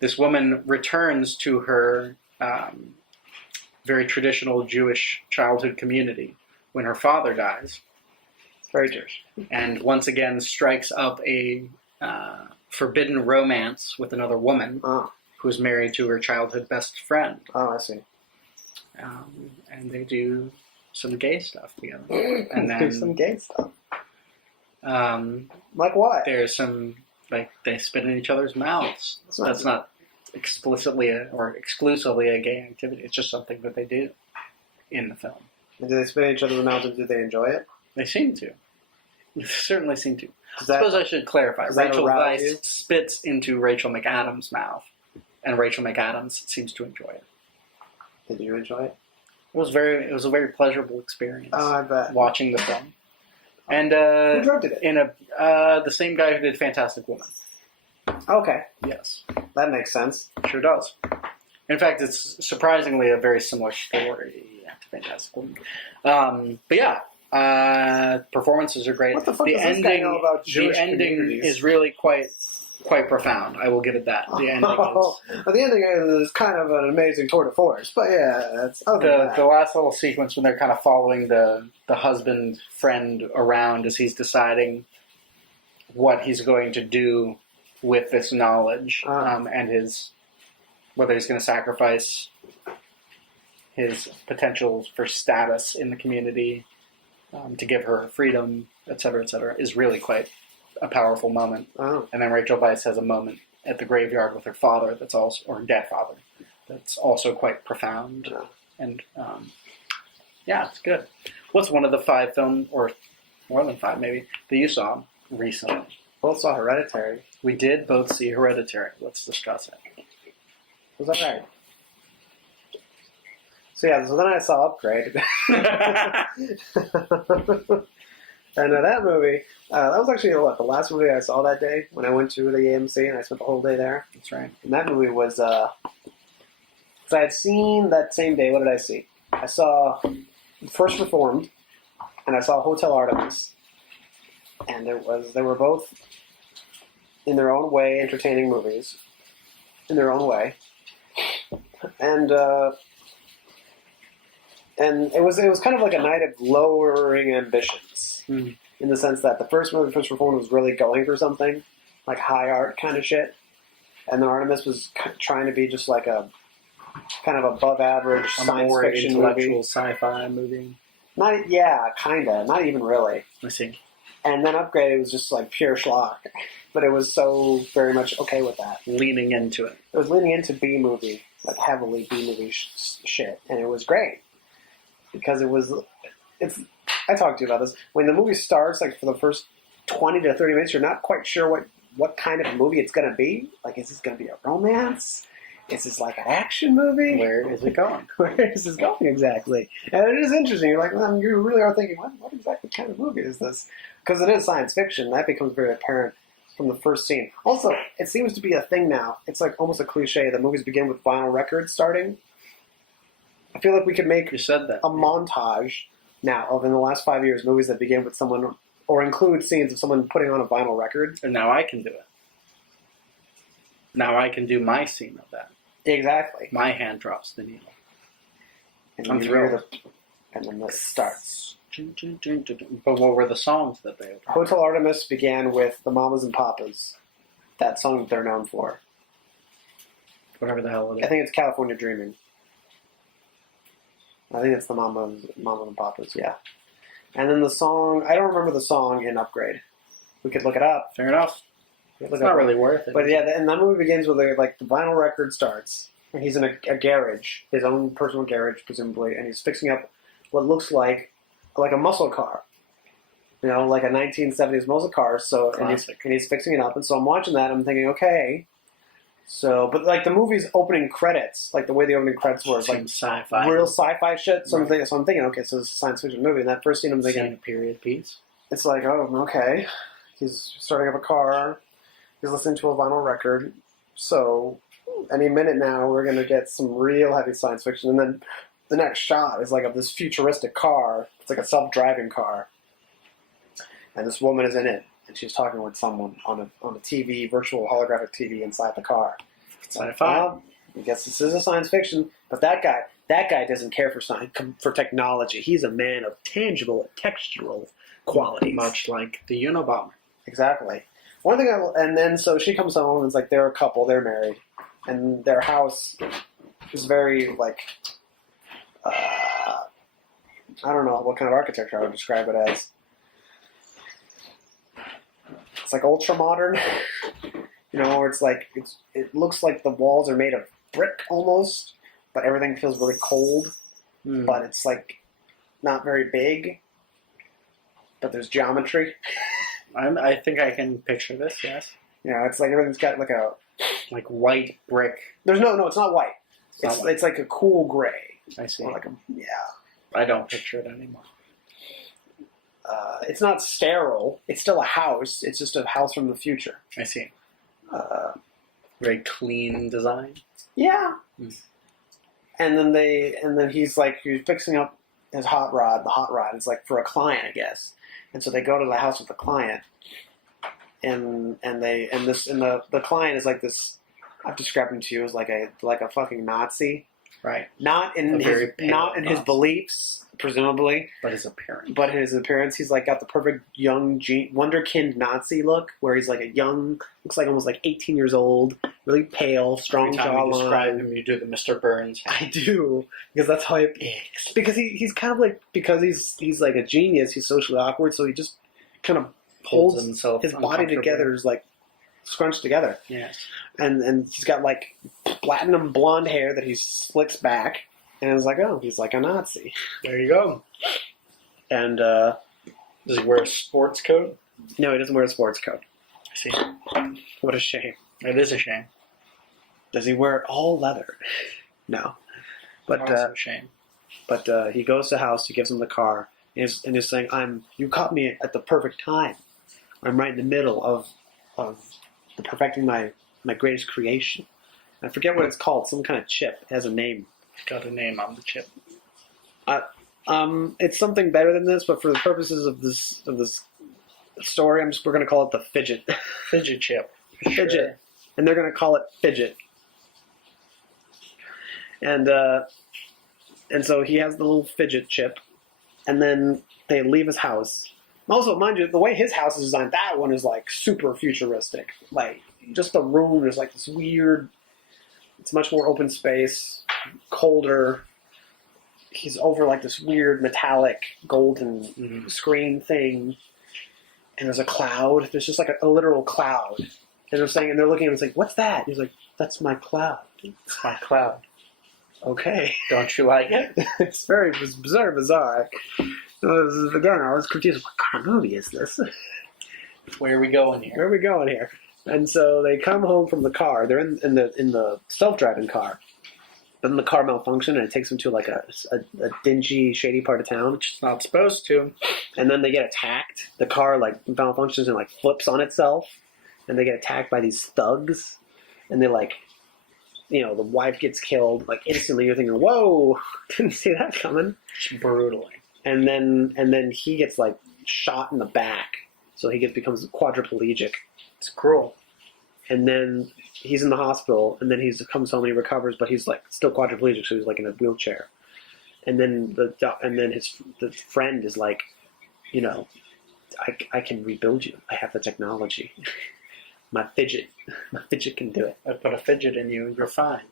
This woman returns to her very traditional Jewish childhood community when her father dies, It's very Jewish. and once again strikes up a forbidden romance with another woman Oh, who's married to her childhood best friend. I see. And they do some gay stuff together. And Do then some gay stuff. um, Like what? there's some, like, they spit in each other's mouths. That's not explicitly or exclusively a gay activity. It's just something that they do in the film. And do they spit in each other's mouths and do they enjoy it? They seem to. They certainly seem to. Does I that, suppose I should clarify. does that Rachel arouse you? Weisz spits into Rachel McAdams' mouth, and Rachel McAdams seems to enjoy it. did you enjoy it? It was a very pleasurable experience Oh, I bet. watching the film. And Who directed it? in the same guy who did Fantastic Woman. Okay, Yes, that makes sense. sure does. In fact, it's surprisingly a very similar story to Fantastic Woman. But yeah, performances are great. What the fuck the does this guy know about Jewish the ending communities? is really quite profound. I will give it that. The ending is. But the ending is kind of an amazing tour de force. But yeah, that's The last little sequence when they're kind of following the husband friend around as he's deciding what he's going to do with this knowledge and whether he's going to sacrifice his potential for status in the community to give her freedom, etc., is really quite a powerful moment. Oh. And then Rachel Weisz has a moment at the graveyard with her father that's also, or dead father, that's also quite profound. Yeah. And yeah, it's good. What's one of the 5 film, or more than 5 maybe, that you saw recently? Both saw Hereditary. We did both see Hereditary. Let's discuss it. Was that right? So yeah, so then I saw Upgrade. And that movie, that was actually the last movie I saw that day when I went to the AMC and I spent the whole day there. That's right. And that movie was, because I had seen that same day, what did I see? I saw First Reformed and I saw Hotel Artemis. And they were both, in their own way, entertaining movies. In their own way. And it was kind of like a night of lowering ambitions. Mm. In the sense that the first movie, First Reformed, was really going for something, like high art kind of shit. And then Artemis was trying to be just like a kind of above average A science more fiction intellectual movie. sci-fi movie. Not, yeah, kinda. Not even really. I see. And then Upgrade, it was just like pure schlock. But it was so very much okay with that. Leaning into it. It was leaning into B movie, like heavily B movie shit, and it was great because I talked to you about this. When the movie starts, like for the first 20 to 30 minutes, you're not quite sure what kind of movie it's going to be. Like, is this going to be a romance? Is this like an action movie? Where is it going? Where is this going exactly? And it is interesting. You're like, well, you really are thinking, what exactly kind of movie is this? Because it is science fiction. That becomes very apparent from the first scene. Also, it seems to be a thing now. It's like almost a cliche. The movies begin with vinyl records starting. I feel like we could make You said that. a montage now of, in the last 5 years, movies that begin with someone or include scenes of someone putting on a vinyl record. And now I can do it. Now I can do my scene of that. Exactly. My hand drops the needle. And I'm you hear thrilled. and then this starts. But what were the songs that they? Hotel Artemis began with the Mamas and Papas. That song that they're known for. Whatever the hell it I is. think it's California Dreaming. I think it's the Mamas and Papas, yeah. And then the song, I don't remember the song in Upgrade. We could look it up. Fair enough. We could It's look not up. really worth it. But yeah, and that movie begins with the vinyl record starts. and he's in a garage, his own personal garage, presumably, and he's fixing up what looks like a muscle car. You know, like a 1970s muscle car. So and he's fixing it up, and so I'm watching that. I'm thinking, okay. So, but like the movie's opening credits, like the way the opening credits were, like sci-fi, real sci-fi shit. So Right. I'm thinking, okay, so it's a science fiction movie. And that first scene, I'm thinking, a period piece. it's like, oh, okay. He's starting up a car. He's listening to a vinyl record. So any minute now, we're going to get some real heavy science fiction. And then the next shot is like of this futuristic car. It's like a self-driving car. And this woman is in it. And she's talking with someone on a TV, virtual holographic TV inside the car. Sci-fi. Well, I guess this is a science fiction. But that guy doesn't care for technology. He's a man of tangible, textural qualities. Much like the Unabomber. Exactly. One thing, and then so she comes home and it's like they're a couple, they're married, and their house is very like I don't know what kind of architecture I would describe it as. It's like ultra modern, you know, where it's like it looks like the walls are made of brick almost, but everything feels really cold. But it's like not very big, but there's geometry. I think I can picture this. Yes, You know, it's like everything's got like white brick. There's no, it's not white. It's like a cool gray. I see. Or like I don't picture it anymore. It's not sterile. It's still a house. It's just a house from the future. I see. Uh, Very clean design. yeah. Mm. And then he's fixing up his hot rod. The hot rod is like for a client, I guess. And so they go to the house with the client, and the client is like this. I've described him to you as like a fucking Nazi. Right. Not in his beliefs, presumably, but his appearance. But his appearance, he's like got the perfect young wonderkind Nazi look, where he's like a young, looks like almost like 18 years old, really pale, strong Every time you describe jawline. him, you do the Mr. Burns. I do, because that's how because he's kind of like, because he's like a genius, he's socially awkward, so he just kind of holds himself his body together, is like scrunched together. Yes. And he's got like platinum blonde hair that he slicks back, and it's like, oh, he's like a Nazi. There you go. And does he wear a sports coat? no, he doesn't wear a sports coat. I see. What a shame. It is a shame. Does he wear it all leather? No. But Also a shame. But he goes to the house, he gives him the car, and he's saying, you caught me at the perfect time. I'm right in the middle of perfecting my greatest creation. I forget what it's called, some kind of chip. It has a name. Got a name on the chip. It's something better than this, but for the purposes of this story, we're going to call it the fidget. Fidget chip. Fidget. Sure. And they're going to call it fidget. And so he has the little fidget chip, and then they leave his house. Also, mind you, the way his house is designed, that one is like super futuristic. Like, just the room is like this weird, it's much more open space, colder. He's over like this weird metallic golden screen thing, and there's a cloud. There's just like a literal cloud. And they're looking at him and saying, "What's that?" He's like, "That's my cloud." It's my cloud. Okay. Don't you like it? It's bizarre. Again, I was confused. What kind of movie is this? Where are we going here? Where are we going here? And so they come home from the car. They're in the self-driving car. But then the car malfunctions, and it takes them to like a dingy, shady part of town. Which it's not supposed to. And then they get attacked. The car like malfunctions and like flips on itself. And they get attacked by these thugs. And they like, the wife gets killed. Like instantly, you're thinking, "Whoa, didn't see that coming." Brutally. And then he gets like shot in the back, so he becomes quadriplegic. It's cruel. And then he's in the hospital, and then he comes home and he recovers, but he's like still quadriplegic, so he's like in a wheelchair. And then the friend is like, I can rebuild you. I have the technology. My fidget can do it. I put a fidget in you, you're fine.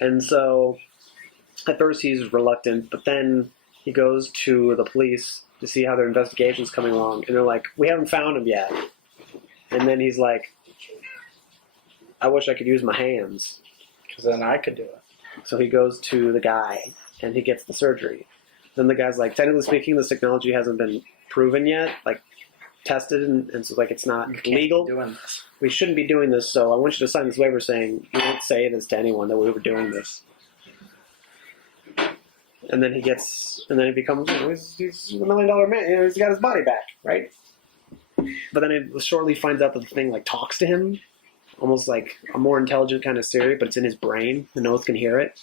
And so at first he's reluctant, but then he goes to the police to see how their investigation's coming along, and they're like, "We haven't found him yet." And then he's like, "I wish I could use my hands." Because then I could do it. So he goes to the guy, and he gets the surgery. Then the guy's like, technically speaking, this technology hasn't been proven yet, like tested, and so like it's not You can't legal. be doing this. We shouldn't be doing this, so I want you to sign this waiver saying you won't say this to anyone that we were doing this. And then he becomes, he's $1 million man. You know, he's got his body back, right? But then it shortly finds out that the thing like talks to him, almost like a more intelligent kind of Siri, but it's in his brain. The nose can hear it.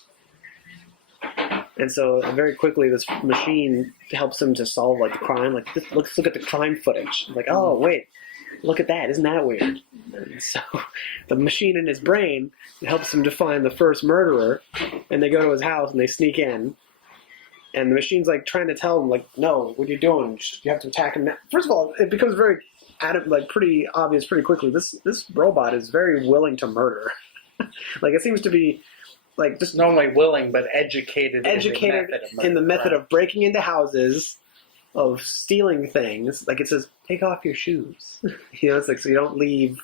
And so very quickly, this machine helps him to solve like the crime. Like, let's look at the crime footage. Like, oh wait, look at that! Isn't that weird? And so the machine in his brain helps him to find the first murderer. And they go to his house and they sneak in. And the machine's like trying to tell him, like, no, what are you doing? You have to attack him now. First of all, it becomes very, like, pretty obvious pretty quickly. This robot is very willing to murder. Like, it seems to be. Like just Not only willing, but educated in the method of breaking into houses, of stealing things. Like it says, take off your shoes. You know, it's like so you don't leave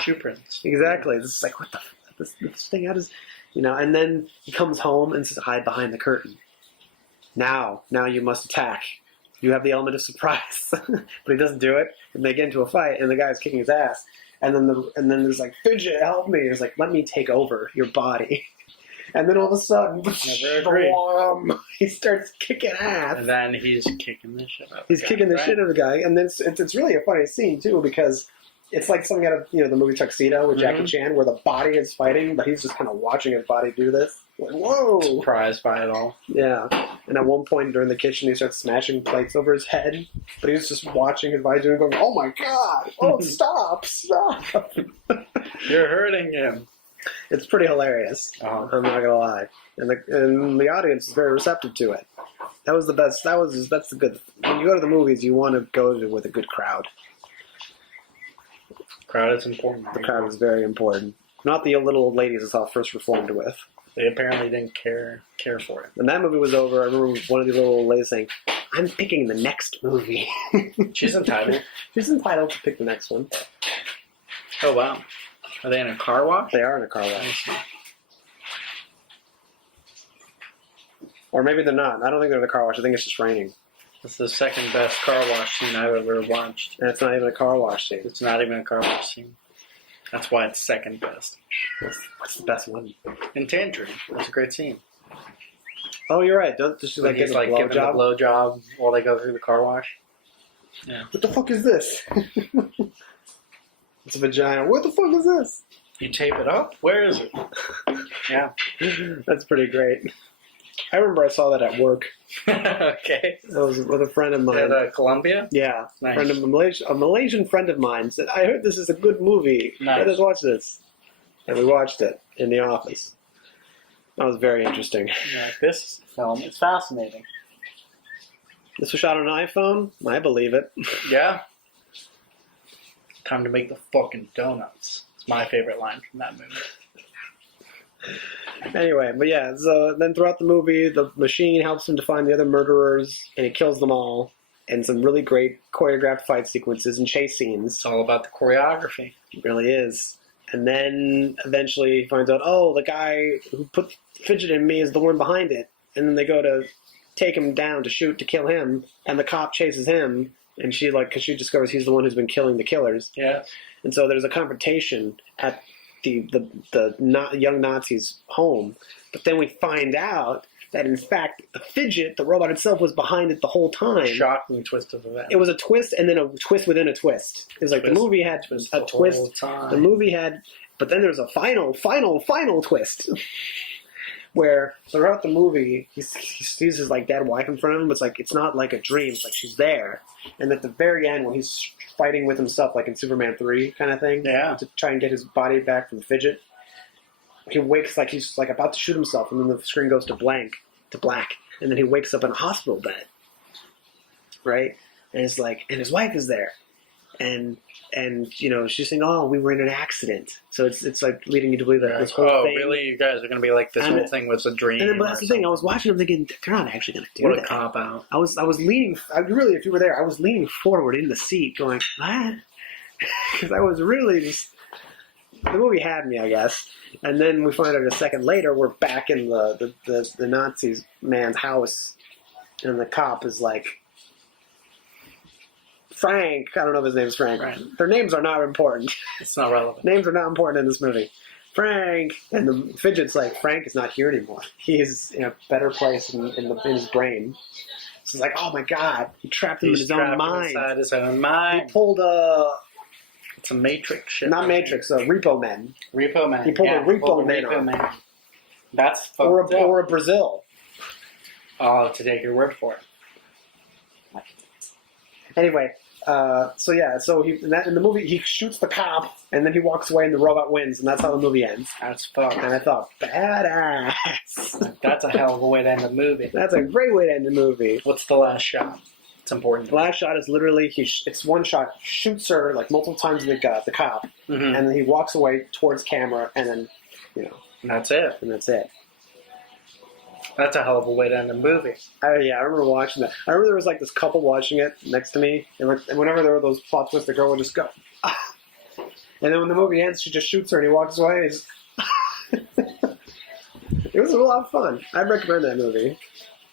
shoe prints. Exactly. It's like what the this thing? How does you know? And then he comes home and says, hide behind the curtain. Now you must attack. You have the element of surprise, but he doesn't do it. And they get into a fight, and the guy's kicking his ass. And then there's like, Fidget, help me. He's like, let me take over your body. And then all of a sudden, he starts kicking ass. And then he's kicking the shit out of He's kicking the shit out of the guy. And then it's really a funny scene, too, because it's like something out of the movie Tuxedo with Jackie Chan, where the body is fighting, but he's just kind of watching his body do this. Like, whoa! Surprised by it all. Yeah. And at one point during the kitchen, he starts smashing plates over his head, but he's just watching his body doing it, going, oh my god! Oh, stop! You're hurting him. It's pretty hilarious. Uh-huh. I'm not gonna lie, and the audience is very receptive to it. That was the best. That's the good. When you go to the movies, you want to go with a good crowd. Crowd is important. The crowd is very important. Not the little old ladies I saw First Reformed with. They apparently didn't care for it. When that movie was over, I remember one of the little old ladies saying, "I'm picking the next movie." She's entitled. She's entitled to pick the next one. Oh wow. Are they in a car wash? They are in a car wash. Or maybe they're not. I don't think they're in a car wash. I think it's just raining. It's the second best car wash scene I've ever watched. And it's not even a car wash scene. It's not even a car wash scene. That's why it's second best. What's the best one? In Tangerine. That's a great scene. Oh, you're right. Don't just When he's like giving a blowjob while they go through the car wash. Yeah. What the fuck is this? It's a vagina. What the fuck is this? You tape it up? Where is it? Yeah. That's pretty great. I remember I saw that at work. Okay. I was with a friend of mine. At Columbia? Yeah. Nice. A Malaysian friend of mine said, I heard this is a good movie. Nice. Let us watch this. And we watched it in the office. That was very interesting. Yeah, this film is fascinating. This was shot on an iPhone? I believe it. Yeah. Time to make the fucking donuts. It's my favorite line from that movie. Anyway, but yeah, so then throughout the movie, the machine helps him to find the other murderers, and he kills them all, and some really great choreographed fight sequences and chase scenes. It's all about the choreography. It really is. And then eventually he finds out, oh, the guy who put Fidget in me is the one behind it. And then they go to take him down to shoot to kill him, and the cop chases him, and she because she discovers he's the one who's been killing the killers. Yeah. And so there's a confrontation at the young Nazi's home. But then we find out that in fact the Fidget, the robot itself, was behind it the whole time. Shocking twist of events. It was a twist and then a twist within a twist. It was like the movie had a twist. The movie had, but then there's a final twist. Where throughout the movie, he sees his dead wife in front of him. It's like it's not like a dream. It's like she's there. And at the very end, when he's fighting with himself, like in Superman 3 kind of thing, to try and get his body back from the Fidget, he wakes like he's about to shoot himself, and then the screen goes to black, and then he wakes up in a hospital bed, right? And it's like, and his wife is there, and she's saying, "Oh, we were in an accident." So it's like leading you to believe that this whole thing. Oh, really? You guys are going to be like this whole thing was a dream? And then, but that's the thing. I was watching them thinking they're not actually going to do that. What a cop out! I was leaning. Really, if you were there, I was leaning forward in the seat, going, "What?" Because I was really just the movie had me, I guess. And then we find out a second later we're back in the Nazi man's house, and the cop is like, Frank. I don't know if his name's Frank. Right. Their names are not important. It's not relevant. Names are not important in this movie. Frank, and the fidget's like, Frank is not here anymore. He's in a better place in his brain. So he's like, oh my god, he trapped him in his own mind. Inside his own He mind. pulled It's a Matrix shit. not Matrix, Repo Man. Repo Man. He pulled a Repo Man Repo on. Man. That's fucked Or up. a Brazil. Oh, to take your word for it. Anyway, so he in the movie he shoots the cop and then he walks away and the robot wins, and that's how the movie ends. That's fucked. And I thought, badass. That's a hell of a way to end the movie. That's a great way to end the movie. What's the last shot? It's important. The last shot is literally it's one shot, shoots her like multiple times in the gut, the cop, Mm-hmm. and then he walks away towards camera, and then And that's it. and that's it. That's a hell of a way to end the movie. I remember watching that. I remember there was like this couple watching it next to me, and whenever there were those plot twists, the girl would just go, ah. And then when the movie ends, she just shoots her and he walks away. And it was a lot of fun. I'd recommend that movie.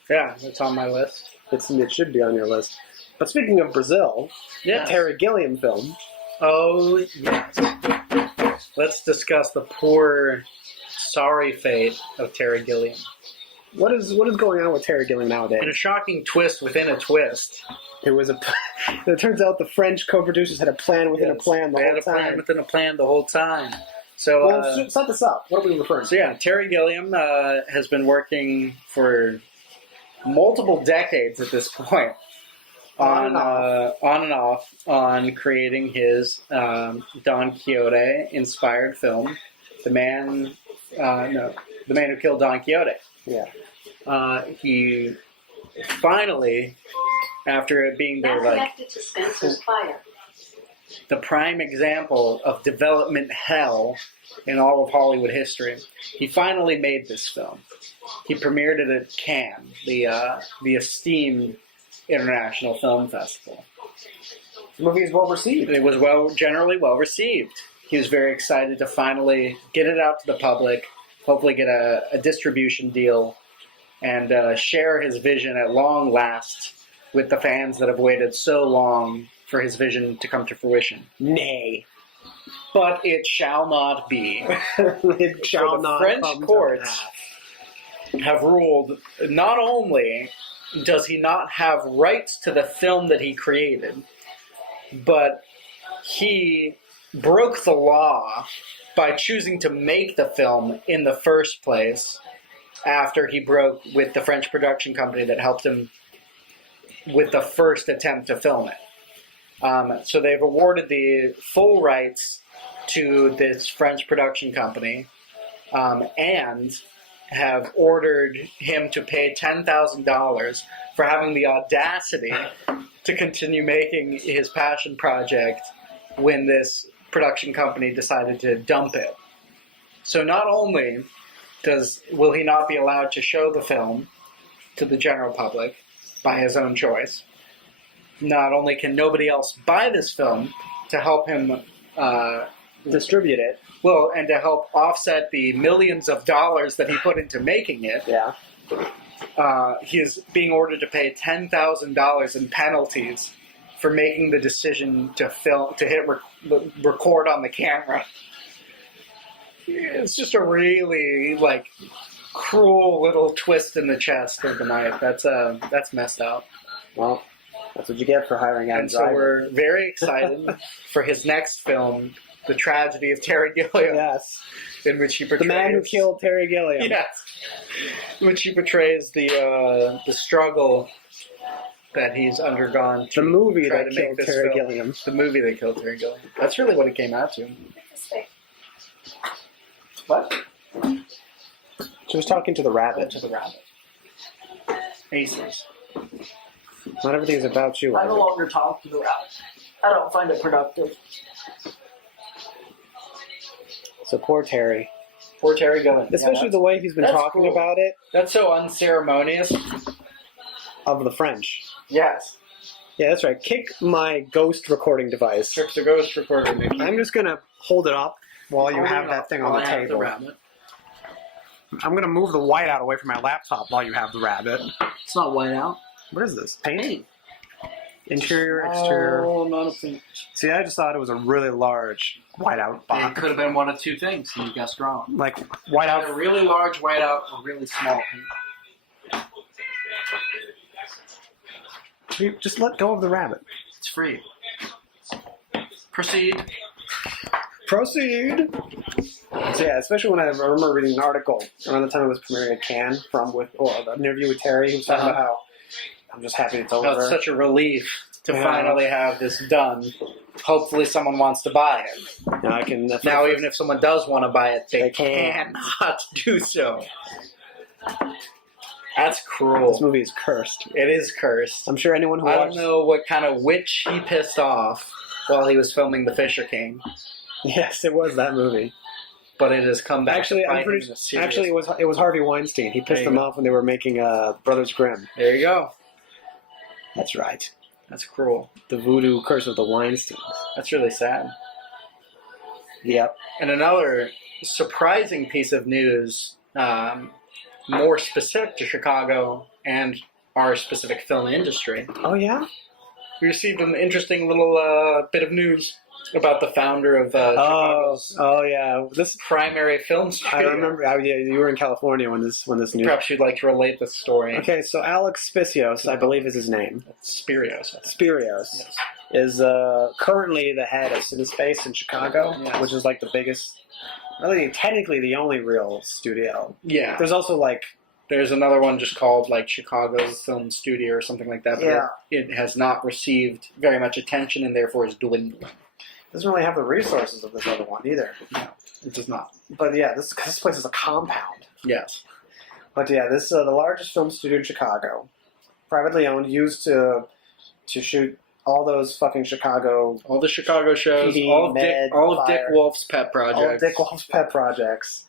Yeah, it's on my list. It should be on your list. But speaking of Brazil, Yeah. a Terry Gilliam film. Oh, yes. Let's discuss the poor, sorry fate of Terry Gilliam. What is going on with Terry Gilliam In a nowadays? shocking twist within a twist. It turns out the French co-producers had a plan within a Yes. plan the They whole had a plan time. within a plan the whole time. So, Well, set this up. What are we referring to? so yeah, Terry Gilliam has been working for multiple decades at this point On and on creating his Don Quixote inspired film, The Man Who Killed Don Quixote. Yeah. He finally, after it being Now there, like connected to Spencer's fire. the prime example of development hell in all of Hollywood history, he finally made this film. He premiered it at Cannes, the esteemed international film festival. The movie is well received. It was generally well received. He was very excited to finally get it out to the public, hopefully get a distribution deal, and share his vision at long last with the fans that have waited so long for his vision to come to fruition. Nay. But it shall not be. It shall For the not French come to courts pass. have ruled not only does he not have rights to the film that he created, but he broke the law by choosing to make the film in the first place after he broke with the French production company that helped him with the first attempt to film it. So they've awarded the full rights to this French production company and have ordered him to pay $10,000 for having the audacity to continue making his passion project when this production company decided to dump it. So not only will he not be allowed to show the film to the general public by his own choice, not only can nobody else buy this film to help him Distribute it. well, and to help offset the millions of dollars that he put into making it, Yeah. he is being ordered to pay $10,000 in penalties for making the decision to hit record on the camera. It's just a really cruel little twist in the chest of the knife. That's messed up. Well, that's what you get for hiring Adam And so Driver. we're very excited for his next film, The Tragedy of Terry Gilliam, Yes. in which he The portrays man who killed Terry Gilliam. Yes, in which he portrays the struggle that he's undergone. The movie try that to make killed this Terry film. Gilliam. The movie that killed Terry Gilliam. That's really what it came out to. What? She was talking to the rabbit. To the rabbit. Aces. Not everything is about you. I no Isaac. longer talk to the rabbit. I don't find it productive. So poor Terry. Poor Terry Gilliam. Especially the way he's been that's talking cool. about it That's so unceremonious. of the French. Yes. Yeah, that's right. Kick my ghost recording device. Trips the ghost recorder, Mickey. I'm just going to hold it up while you have that thing on the table. I'm going to move the whiteout away from my laptop while you have the rabbit. It's not whiteout. What is this? Paint? Interior, exterior. Oh, not a thing. See, I just thought it was a really large whiteout It box. could have been one of two things, and you guessed wrong. Like, Either whiteout. really large whiteout or really small paint. Just let go of the rabbit. It's free. Proceed. Proceed. So yeah, especially when I remember reading an article around the time it was premiering at Cannes an interview with Terry, who was talking about how I'm just happy it's over. It's such a relief to Yeah. finally have this done. Hopefully someone wants to buy it. Now I can. Now even if someone does want to buy it, they They can't. cannot do so. That's cruel. This movie is cursed. It is cursed. I'm sure anyone who I don't watched. know what kind of witch he pissed off while he was filming The Fisher King, Yes, it was that movie. but it has come back. Actually, to bite I'm him pretty. in a serious Actually, it was Harvey Weinstein. He There pissed you them go. off when they were making Brothers Grimm. There you go. That's right. That's cruel. The voodoo curse of the Weinsteins. That's really sad. Yep. And another surprising piece of news, more specific to Chicago and our specific film industry. Oh yeah. We received an interesting little bit of news about the founder of Chicago's Oh yeah. This primary film studio. I remember. Oh yeah, you were in California when this news. Perhaps you'd like to relate this story. Okay, so Alex Spicios, I believe is his name. Spirios. I think. Spirios Yes. is currently the head of CineSpace in Chicago, Yes. which is like the biggest, really technically the only real studio. Yeah. There's also like There's another one just called like Chicago Film Studio or something like that. But Yeah. it has not received very much attention and therefore is dwindling. doesn't really have the resources of this other one either. No, it does not. But yeah, this place is a compound. Yes. But yeah, this the largest film studio in Chicago, privately owned, used to shoot all those fucking Chicago, All the Chicago shows, PD, all of Med, Dick Fire. Wolf's pet all of projects, Dick Wolf's pet projects,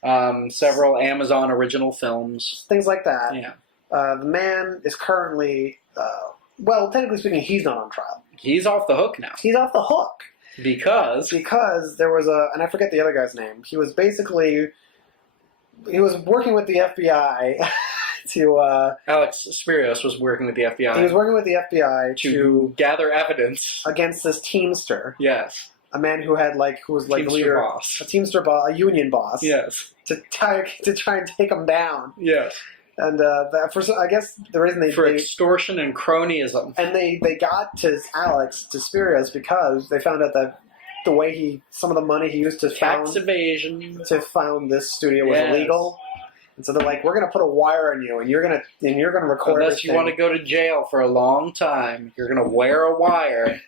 several Amazon original films. things like that. Yeah. The man is currently, well, technically speaking, he's not on trial. He's off the hook now He's off the hook because because there was and I forget the other guy's name. He was working with the FBI to. Alex Spirios was working with the FBI He was working with the FBI to gather evidence. against this Teamster, Yes. a man who was like the Teamster leader, boss. a Teamster boss, a union boss, Yes. to try and take him down. Yes. And I guess the reason For extortion and cronyism. they got to Alex to Spirios because they found out that the way some of the money he used to Tax evasion. found this studio was Yes. illegal. And so they're like, we're gonna put a wire on you, and you're gonna record. Unless you want to go to jail for a long time, you're going to wear a wire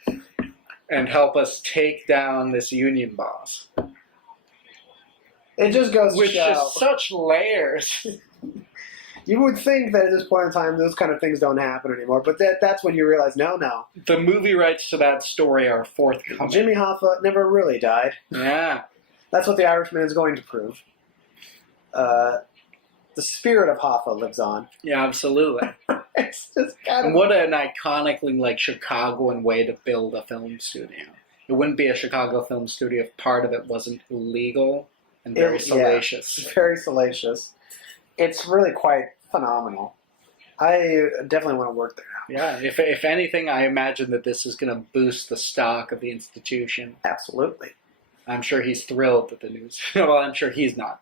and help us take down this union boss. It just goes to Which show. is such layers. You would think that at this point in time, those kind of things don't happen anymore, but that's when you realize, no. The movie rights to that story are forthcoming. Jimmy Hoffa never really died. Yeah. That's what The Irishman is going to prove. The spirit of Hoffa lives on. Yeah, absolutely. It's just kind And of... what an iconically Chicagoan way to build a film studio. It wouldn't be a Chicago film studio if part of it wasn't illegal and very Yeah. salacious. It's very salacious. It's really quite phenomenal. I definitely want to work there now. Yeah, if anything, I imagine that this is going to boost the stock of the institution. Absolutely. I'm sure he's thrilled that the news. Well, I'm sure he's not,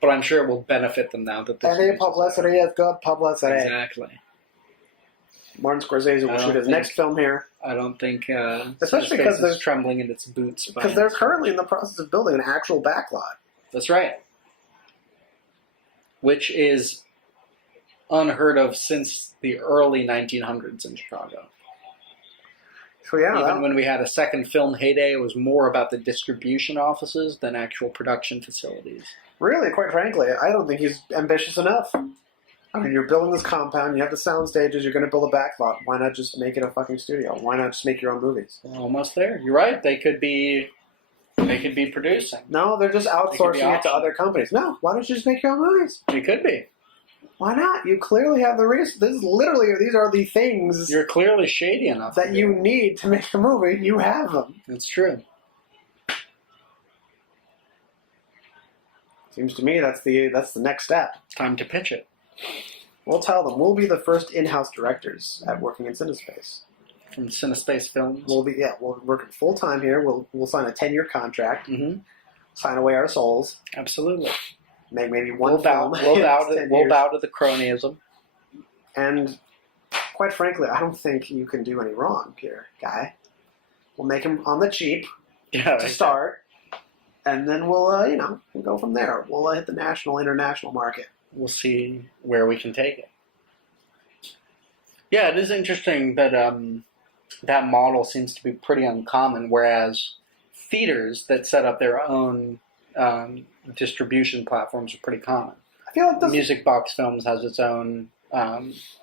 but I'm sure it will benefit them now that this. Any news is publicity is good publicity. out. Exactly. Martin Scorsese will I shoot don't his think- next film here. I don't think. Especially his because face there's- is trembling in its boots. by Because they're it. currently in the process of building an actual backlot. That's right. Which is unheard of since the early 1900s in Chicago. So yeah, Even when we had a second film heyday, it was more about the distribution offices than actual production facilities. really, quite frankly, I don't think he's ambitious enough. I mean, you're building this compound, you have the sound stages, you're going to build a backlot. Why not just make it a fucking studio? Why not just make your own movies? We're almost there. You're right. They could be producing. No, they're just They outsourcing could be it to optioned. other companies. No, why don't you just make your own movies? It could be. Why not? You clearly have the resources. These are the things You're clearly shady enough. that you need to make a movie. You have them. It's true. Seems to me that's the next step. Time to pitch it. We'll tell them we'll be the first in-house directors at working in CineSpace. From CineSpace Films. We're working full time here. We'll sign a 10-year contract. Mm-hmm. Sign away our souls. Absolutely. Make maybe one We'll bow film. we'll bow to the cronyism. And quite frankly, I don't think you can do any wrong here, guy. We'll make him on the cheap Yeah. to start, and then we'll we'll go from there. We'll hit the national, international market. We'll see where we can take it. Yeah, it is interesting that that model seems to be pretty uncommon, whereas theaters that set up their own distribution platforms are pretty common. I feel like Music Box Films has its own. There's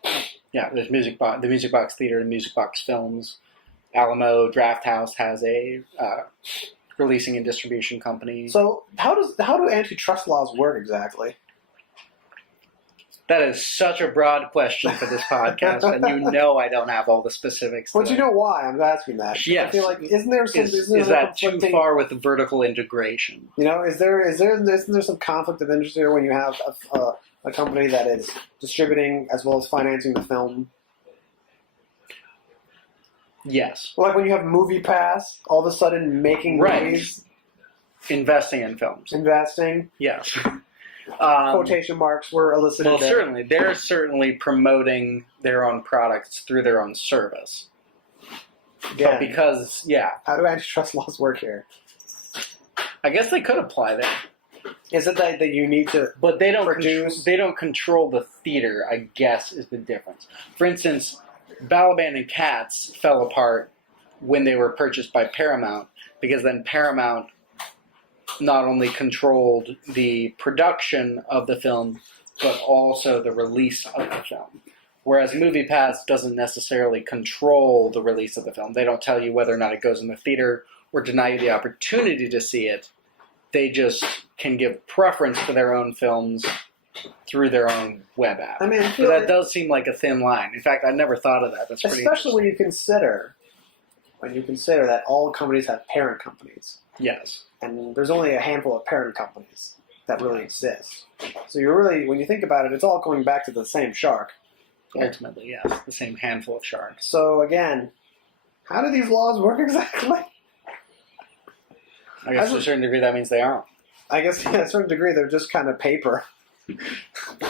the Music Box Theater and Music Box Films. Alamo Draft House has a releasing and distribution company. So how do antitrust laws work exactly? That is such a broad question for this podcast, and you know I don't have all the specifics. But you know why I'm asking that? Yes. I feel like isn't there that too far with the vertical integration? Isn't there some conflict of interest here when you have a company that is distributing as well as financing the film? Yes. Like when you have Movie Pass, all of a sudden making movies, investing in films, investing. Yes. Quotation marks were elicited. Well, there. certainly. They're certainly promoting their own products through their own service. Yeah. But because, How do antitrust laws work here? I guess they could apply there. Is it that you need to But they don't produce? they don't control the theater, I guess, is the difference. For instance, Balaban and Katz fell apart when they were purchased by Paramount, because then Paramount not only controlled the production of the film, but also the release of the film. Whereas MoviePass doesn't necessarily control the release of the film. They don't tell you whether or not it goes in the theater or deny you the opportunity to see it. They just can give preference to their own films through their own web app. I mean, I So feel that does seem like a thin line. In fact, I never thought of that. That's pretty especially when you consider that all companies have parent companies. Yes. And there's only a handful of parent companies that really exist. So when you think about it, it's all going back to the same shark. Ultimately, yes. The same handful of sharks. So again, how do these laws work exactly? I guess to a certain degree that means they aren't. I guess to a certain degree they're just kind of paper.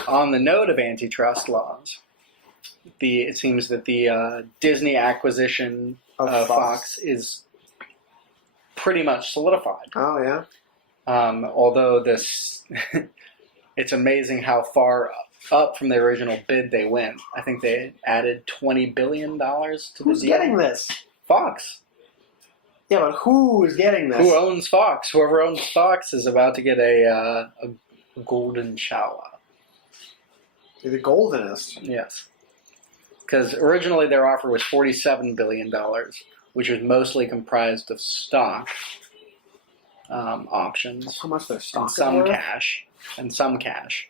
On the note of antitrust laws, it seems that the Disney acquisition of Fox is pretty much solidified. Oh yeah. Although it's amazing how far up from the original bid they went. I think they added $20 billion to the Who's deal. getting this? Fox. Yeah, but who is getting this? Who owns Fox? Whoever owns Fox is about to get a golden shower. You're the goldenest. Yes. Because originally their offer was $47 billion, which was mostly comprised of stock options. How much their stock And is some worth? cash.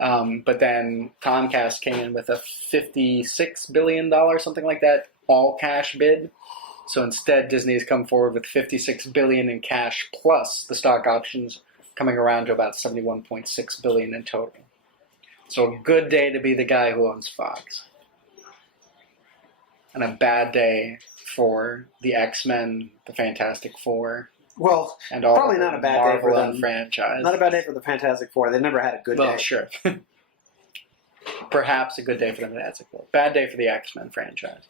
But then Comcast came in with a $56 billion, something like that, all cash bid. So instead, Disney has come forward with $56 billion in cash plus the stock options, coming around to about $71.6 billion in total. So a good day to be the guy who owns Fox. And a bad day for the X-Men, the Fantastic Four, Well, and all probably the not a bad day for Marvel them. franchise. Not a bad day for the Fantastic Four. They never had a good Well, day. sure. Perhaps a good day for the Fantastic Four. Bad day for the X-Men franchise.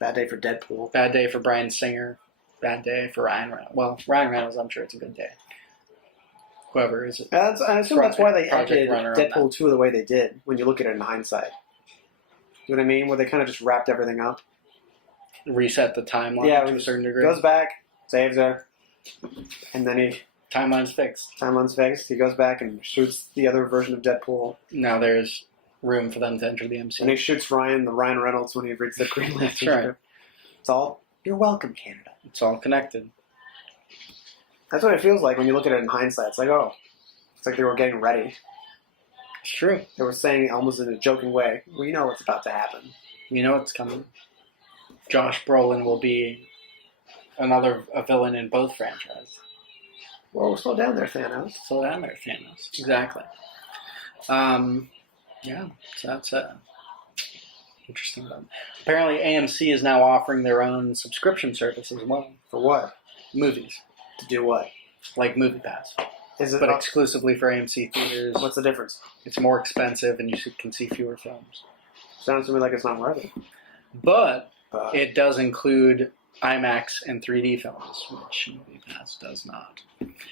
Bad day for Deadpool. Bad day for Bryan Singer. Bad day for Ryan Reynolds. Well, Ryan Reynolds, I'm sure it's a good day. Whoever is it. I assume that's why they Project ended Runner on Deadpool 2 the way they did, when you look at it in hindsight. You know what I mean? Where they kind of just wrapped everything up. Reset the timeline Yeah, to a certain degree. Goes back, saves her, and then Timeline's fixed. timeline's fixed. He goes back and shoots the other version of Deadpool. Now there's room for them to enter the MCU. And he shoots Ryan Reynolds when he reads the Green Lantern. That's right. It's all, you're welcome, Canada. It's all connected. That's what it feels like when you look at it in hindsight. It's like, oh, it's like they were getting ready. It's true. They were saying it almost in a joking way, we know what's about to happen. You know what's coming. Josh Brolin will be a villain in both franchises. Whoa, slow down there, Thanos. Slow down there, Thanos. Exactly. Yeah, so that's interesting. Apparently, AMC is now offering their own subscription service as well. For what? Movies. To do what? Like Movie Pass. Is it? But exclusively for AMC theaters. What's the difference? It's more expensive and you can see fewer films. Sounds to me like it's not worth it. But it does include IMAX and 3D films, which Movie Pass does not.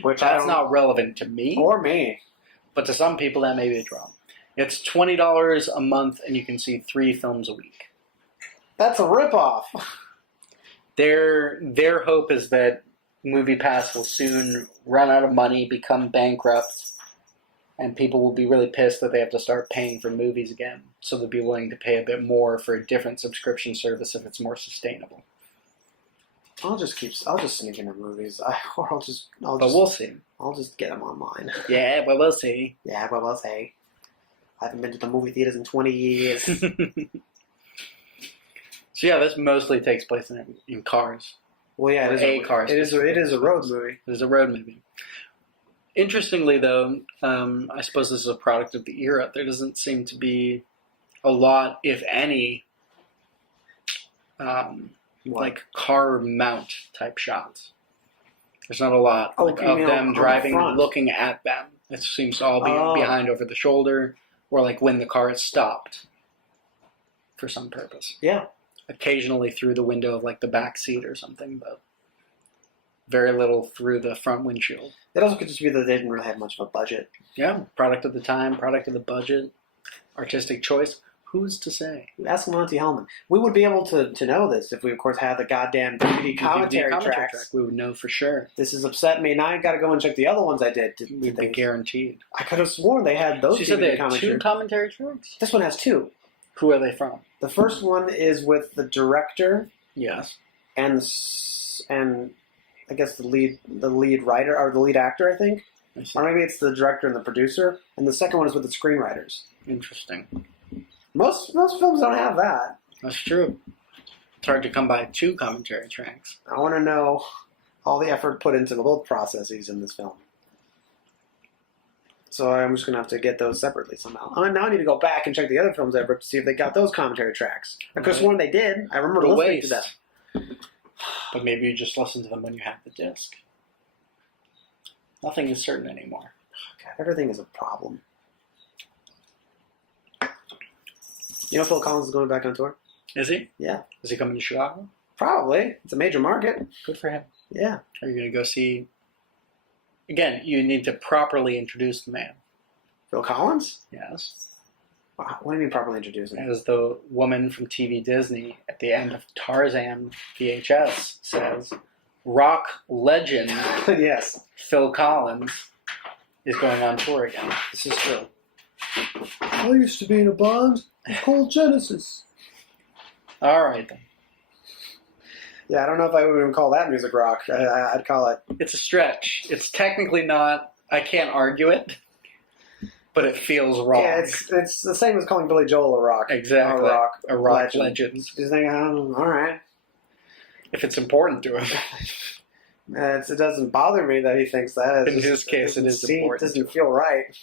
Which That's not relevant to me. Or me. But to some people, that may be a draw. It's $20 a month, and you can see 3 films a week. That's a ripoff. Their hope is that MoviePass will soon run out of money, become bankrupt, and people will be really pissed that they have to start paying for movies again. So they'll be willing to pay a bit more for a different subscription service if it's more sustainable. I'll just sneak into movies. But we'll see. I'll just get them online. Yeah, but we'll see. Yeah, but we'll see. I haven't been to the movie theaters in 20 years. So yeah, this mostly takes place in cars. Well, yeah, it is a road movie. It is a road movie. Interestingly, though, I suppose this is a product of the era. There doesn't seem to be a lot, if any, like car mount type shots. There's not a lot of them driving, looking at them. It seems to all be behind over the shoulder, or like when the car is stopped for some purpose. Yeah. Occasionally through the window of like the back seat or something, but very little through the front windshield. It also could just be that they didn't really have much of a budget. Yeah, product of the time, product of the budget, artistic choice. Who's to say? Ask Monty Hellman. We would be able to know this if we, of course, had the goddamn DVD commentary tracks. Track. We would know for sure. This has upset me. Now I got to go and check the other ones I did. We'd be guaranteed. I could have sworn they had those. She said they had 2 commentary tracks? This one has 2. Who are they from? The first one is with the director. Yes. And I guess the lead writer, or the lead actor, I think. Or maybe it's the director and the producer. And the second one is with the screenwriters. Interesting. Most films don't have that. That's true. It's hard to come by 2 commentary tracks. I want to know all the effort put into both processes in this film. So I'm just going to have to get those separately somehow. Now I need to go back and check the other films I've ripped to see if they got those commentary tracks. I could have sworn they did. I remember listening to them. But maybe you just listen to them when you have the disc. Nothing is certain anymore. God, everything is a problem. You know Phil Collins is going back on tour? Is he? Yeah. Is he coming to Chicago? Probably. It's a major market. Good for him. Yeah. Are you going to go see... Again, you need to properly introduce the man. Phil Collins? Yes. Wow. What do you mean properly introduce him? As the woman from TV Disney at the end of Tarzan VHS says, rock legend Yes. Phil Collins is going on tour again. This is true. I used to be in a band called Genesis. All right, then. Yeah, I don't know if I would even call that music rock. I'd call it... It's a stretch. It's technically not... I can't argue it, but it feels wrong. Yeah, it's the same as calling Billy Joel a rock. Exactly. A rock legend. Just think, all right. If it's important to him. It doesn't bother me that he thinks that. In his case, it is important. It doesn't feel right.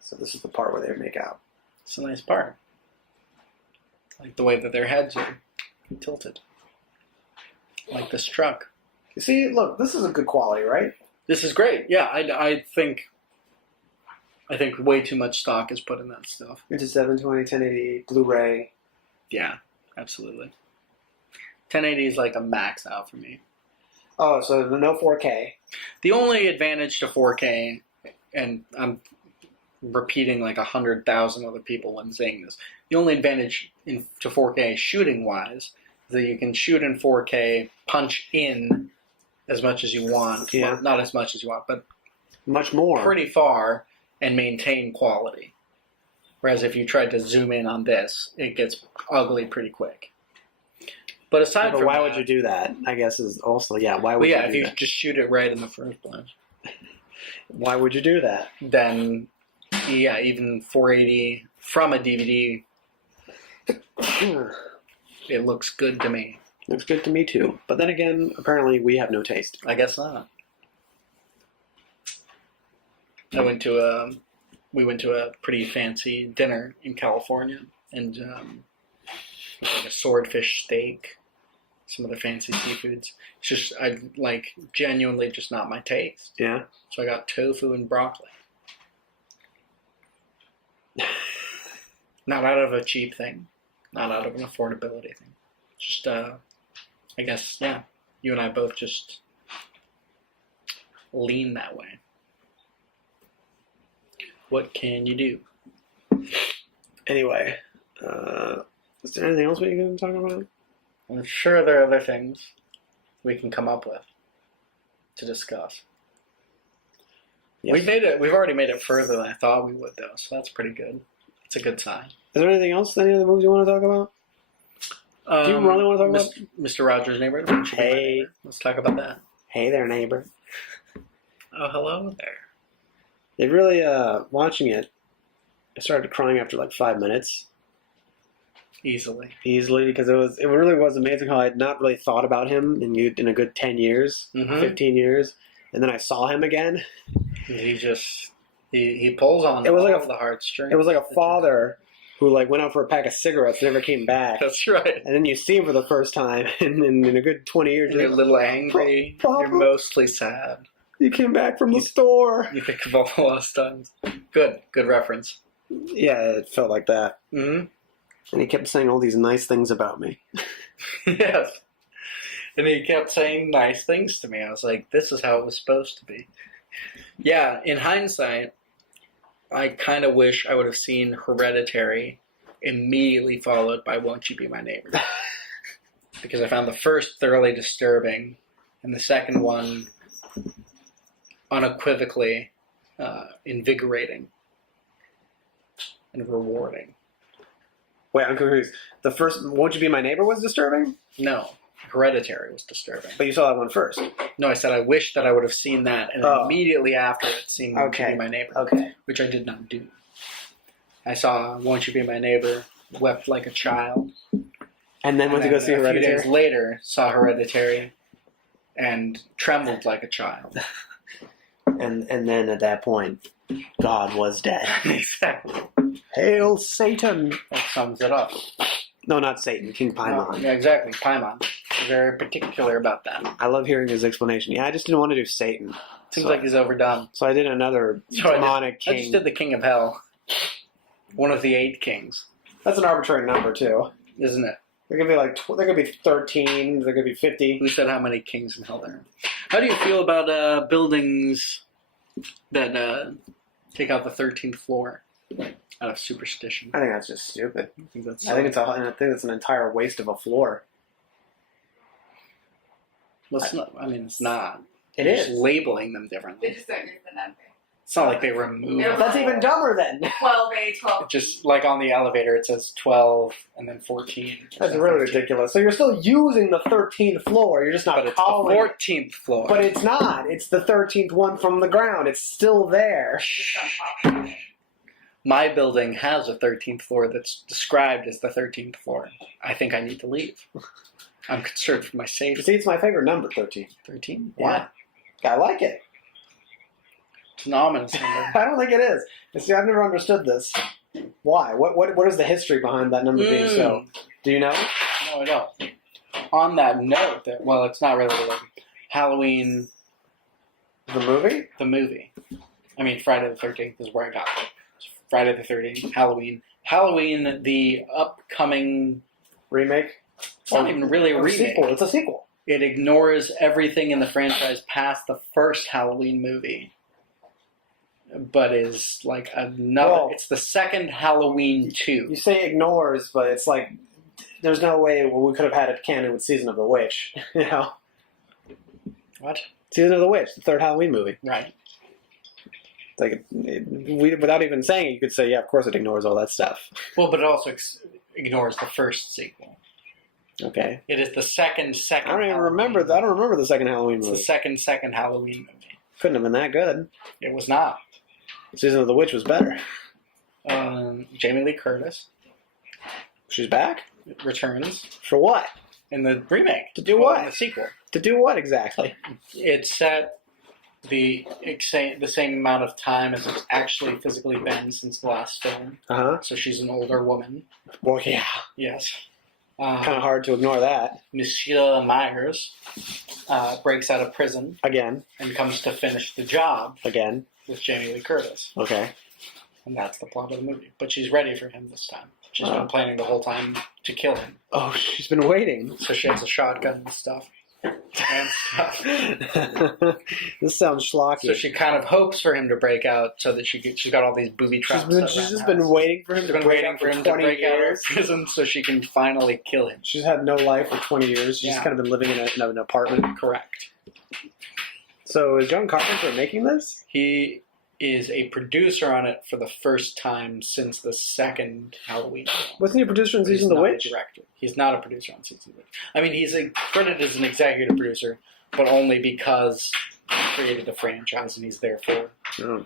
So this is the part where they make out. It's a nice part. Like the way that their heads are tilted. Like this truck. You see, look, this is a good quality, right? This is great. Yeah, I think way too much stock is put in that stuff. Into 720, 1080, Blu-ray. Yeah, absolutely. 1080 is like a max out for me. Oh, so no 4K. The only advantage to 4K, and I'm repeating like 100,000 other people when saying this, the only advantage to 4K shooting-wise is that you can shoot in 4K, punch in as much as you want. Yeah. Well, not as much as you want, but much more. Pretty far, and maintain quality. Whereas if you tried to zoom in on this, it gets ugly pretty quick. But aside from why that, would you do that? I guess is also, why would you do that? if you just shoot it right in the first place. Why would you do that? Then, yeah, even 480 from a DVD, it looks good to me. Looks good to me too. But then again, apparently we have no taste. I guess not. We went to a pretty fancy dinner in California, and like a swordfish steak, some other fancy seafoods. It's just genuinely just not my taste. Yeah. So I got tofu and broccoli. Not out of a cheap thing, not out of an affordability thing. Just I guess you and I both just lean that way. What can you do? Anyway, is there anything else we can talk about? I'm sure there are other things we can come up with to discuss. Yes. We've already made it further than I thought we would, though, so that's pretty good. It's a good sign. Is there anything else? Any other movies you want to talk about? Do you really want to talk about Mr. Rogers' Neighborhood? Hey. Let's talk about that. Hey there, neighbor. Oh, hello there. They really, watching it, I started crying after like 5 minutes. Easily, because it really was amazing how I had not really thought about him in a good 10 years, 15 years, and then I saw him again. He pulls on It was all like of the heartstrings. It was like a father who like went out for a pack of cigarettes and never came back. That's right. And then you see him for the first time, and in a good 20 years, You're a little angry. Papa? You're mostly sad. You came back from the store. You think of all the lost times. Good reference. Yeah, it felt like that. Mm-hmm. And he kept saying all these nice things about me. Yes. And he kept saying nice things to me. I was like, this is how it was supposed to be. Yeah, in hindsight, I kind of wish I would have seen Hereditary immediately followed by Won't You Be My Neighbor. Because I found the first thoroughly disturbing, and the second one unequivocally invigorating and rewarding. Wait, I'm confused. The first Won't You Be My Neighbor was disturbing? No, Hereditary was disturbing. But you saw that one first. No, I said I wish that I would have seen that, and immediately after it, seen Won't You Be My Neighbor. Okay. Which I did not do. I saw Won't You Be My Neighbor, wept like a child. And then went to go see A few Hereditary? days later, saw Hereditary, and trembled like a child. And then at that point, God was dead. Exactly. Hail Satan! That sums it up. No, not Satan. King Paimon. Yeah, exactly. Paimon. Very particular about that. I love hearing his explanation. Yeah, I just didn't want to do Satan. Seems So- like he's overdone. So I did another So demonic I king. just did the King of Hell. One of the 8 kings, That's an arbitrary number, too. isn't it? There could be there could be 13, there could be 50. Who said how many kings in hell there are? How do you feel about buildings that take out the 13th floor out of superstition? I think that's just stupid. I think that's I think it's an entire waste of a floor. Well, it's not. I mean, it's not. It They're is. just labeling them They differently. just don't use the number. It's not like they removed. No. That's even dumber then. 12A, 12. Just like on the elevator, it says 12 and then 14. That's really ridiculous. So you're still using the 13th floor. You're just not But it's the calling. 14th floor. But it's not. It's the 13th one from the ground. It's still there. Just on top. My building has a 13th floor that's described as the 13th floor. I think I need to leave. I'm concerned for my You safety. see, it's my favorite number, 13. 13? Yeah. I like it. It's an ominous number. I don't think it is. You see, I've never understood this. Why? What is the history behind that number being so? Do you know? No, I don't. On that note, well, it's not really like Halloween, The movie? the movie. I mean, Friday the 13th is where I got it. Friday the 13th, Halloween. Halloween, the upcoming... Remake? It's not even really a Or remake. sequel. It's a sequel. It ignores everything in the franchise past the first Halloween movie. But is like another... Well, it's the second Halloween 2. You say ignores, but it's like there's no way we could have had it canon with Season of the Witch. You know? What? Season of the Witch, the third Halloween movie. Right. Like, without even saying it, you could say, yeah, of course it ignores all that stuff. Well, but it also ignores the first sequel. Okay. It is the second I don't even Halloween. remember that. I don't remember the second Halloween It's movie. the second Halloween movie. Couldn't have been that good. It was not. Season of the Witch was better. Jamie Lee Curtis She's back? returns. For what? in the remake. To do Well, what? In the sequel. To do what exactly? It's set the same amount of time as it's actually physically been since the last film. Uh-huh. So she's an older woman. Well, yeah. Yes. Kind of hard to ignore that. Monsieur Myers breaks out of prison Again. and comes to finish the job Again. with Jamie Lee Curtis. Okay. And that's the plot of the movie. But she's ready for him this time. She's been planning the whole time to kill him. Oh, she's been waiting. So she has a shotgun and stuff. This sounds schlocky. So she kind of hopes for him to break out so that she's got all these booby traps. She's just been waiting for him She's to been break waiting out for for him to 20 break out of years. prison so she can finally kill him. She's had no life for 20 years. She's Yeah. kind of been living in an apartment. Correct. So is John Carpenter making this? He is a producer on it for the first time since the second Halloween film. Wasn't he a producer in But he's Season of the not a Witch? director. He's not a producer on Season of the Witch. I mean, he's credited as an executive producer, but only because he created the franchise and he's therefore Oh.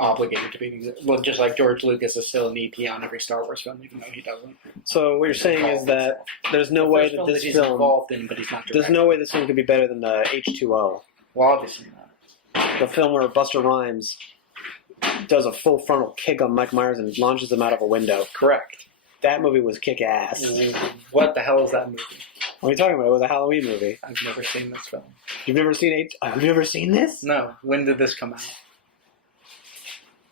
obligated to be. Well, just like George Lucas is still an EP on every Star Wars film, even though he doesn't. So what you're saying is that there's no The way first that film this he's film... involved in, but he's not There's directing. no way this film could be better than H2O. Well, obviously not. The film where Busta Rhymes does a full frontal kick on Mike Myers and launches him out of a window. Correct. That movie was kick-ass. What the hell is that movie? What are you talking about? It was a Halloween movie. I've never seen this film. You've never seen Have you never seen this? No. When did this come out?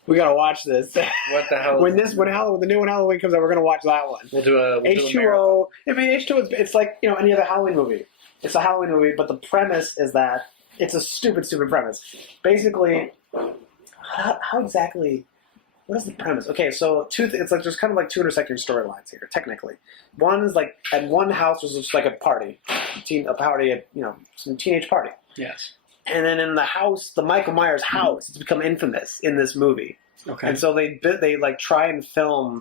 We gotta watch this. What the hell? when the new one Halloween comes out, we're gonna watch that one. We'll do a H2O. I mean, H2O. It's like any other Halloween movie. It's a Halloween movie, but the premise is that it's a stupid premise. Basically, how exactly? What is the premise? Okay, so it's like there's kind of like two intersecting storylines here. Technically, one is like at one house was just like a party, some teenage party. Yes. And then in the house, the Michael Myers house, it's become infamous in this movie. Okay. And so they like try and film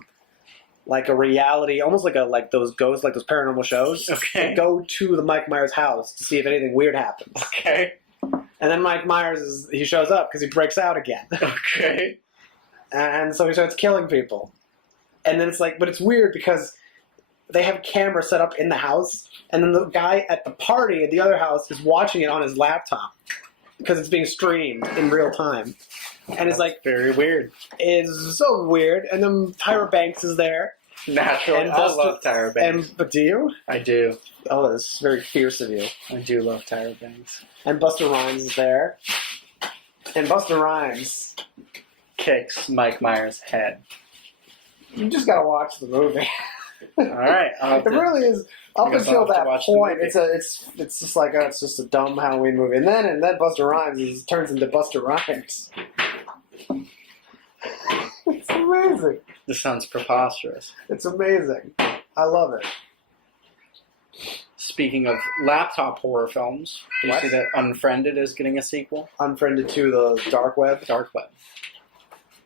like a reality, almost like those ghosts, like those paranormal shows. Okay. They go to the Mike Myers house to see if anything weird happens. Okay. And then Mike Myers he shows up because he breaks out again, Okay. and so he starts killing people. And then it's like, but it's weird because they have cameras set up in the house, and then the guy at the party at the other house is watching it on his laptop because it's being streamed in real time. And it's like Very weird. it's so weird. And then Tyra Banks is there. Naturally, And I Busta- love Tyra Banks. But do you? I do. Oh, that's very fierce of you. I do love Tyra Banks. And Busta Rhymes is there. And Busta Rhymes, Kicks Mike Myers' head. you just gotta watch the movie. All right. It really is. Up guess until I'll have to that watch the point, movie. it's just like it's just a dumb Halloween movie, and then Busta Rhymes turns into Busta Rhymes. It's amazing. This sounds preposterous. It's amazing. I love it. Speaking of laptop horror films, do you What? see that Unfriended is getting a sequel? Unfriended to the dark web, Dark Web.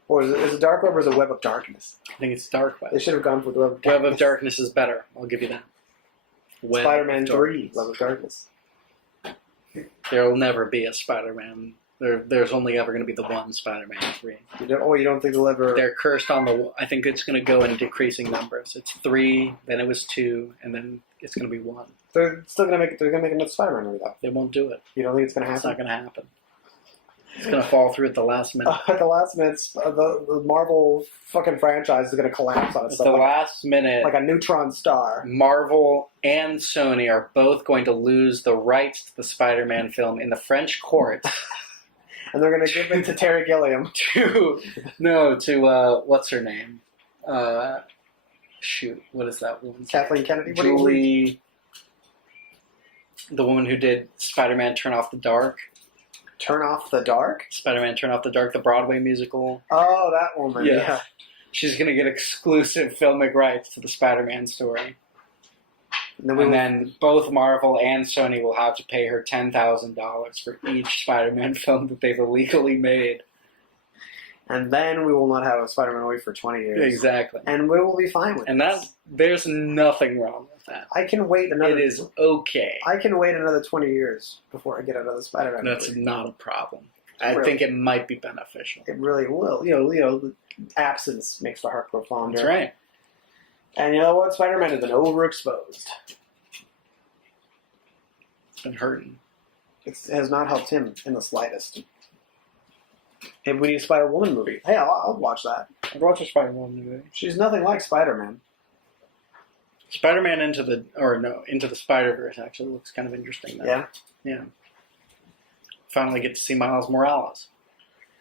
or is it dark web or is it web of darkness? I think it's Dark They Web. should have gone for the web of Web darkness. of Darkness is better. I'll give you that. Web Spider-Man of 3, Darkness. Web of Darkness. There will never be a Spider-Man. There's only ever going to be the one Spider-Man 3. You don't think they'll ever? They're cursed on the... I think it's going to go in decreasing numbers. It's 3, then it was 2, and then it's going to be 1. They're still gonna make. They're gonna make another Spider-Man movie though. They won't do it. You don't think it's gonna It's happen? not going to happen. It's going to fall through at the last minute. At the last minute, the Marvel fucking franchise is gonna collapse on At itself the last minute, like a neutron star. Marvel and Sony are both going to lose the rights to the Spider-Man film in the French courts And they're going to give it to Terry Gilliam. to what's her name? Shoot, what is that woman's name? Kathleen Kennedy? What do you mean? Julie, the woman who did Spider-Man Turn Off the Dark. Turn Off the Dark? Spider-Man Turn Off the Dark, the Broadway musical. Oh, that woman. Yeah. Yeah. She's going to get exclusive filmic rights to the Spider-Man story. And Then both Marvel and Sony will have to pay her $10,000 for each Spider-Man film that they've illegally made. And then we will not have a Spider-Man movie for 20 years. Exactly. And we will be fine with And this. there's nothing wrong with that. I can wait another... It is okay. I can wait another 20 years before I get another Spider-Man That's movie. not a problem. I Really? think it might be beneficial. It really will. The absence makes the heart grow fonder. That's right. And you know what? Spider-Man has been overexposed. been hurting. It has not helped him in the slightest. Hey, we need a Spider-Woman movie. Hey, I'll watch that. I'd watch a Spider-Man movie. She's nothing like Spider-Man. Spider-Man into the Spider-Verse actually looks kind of interesting. Though. Yeah? Yeah. Finally get to see Miles Morales.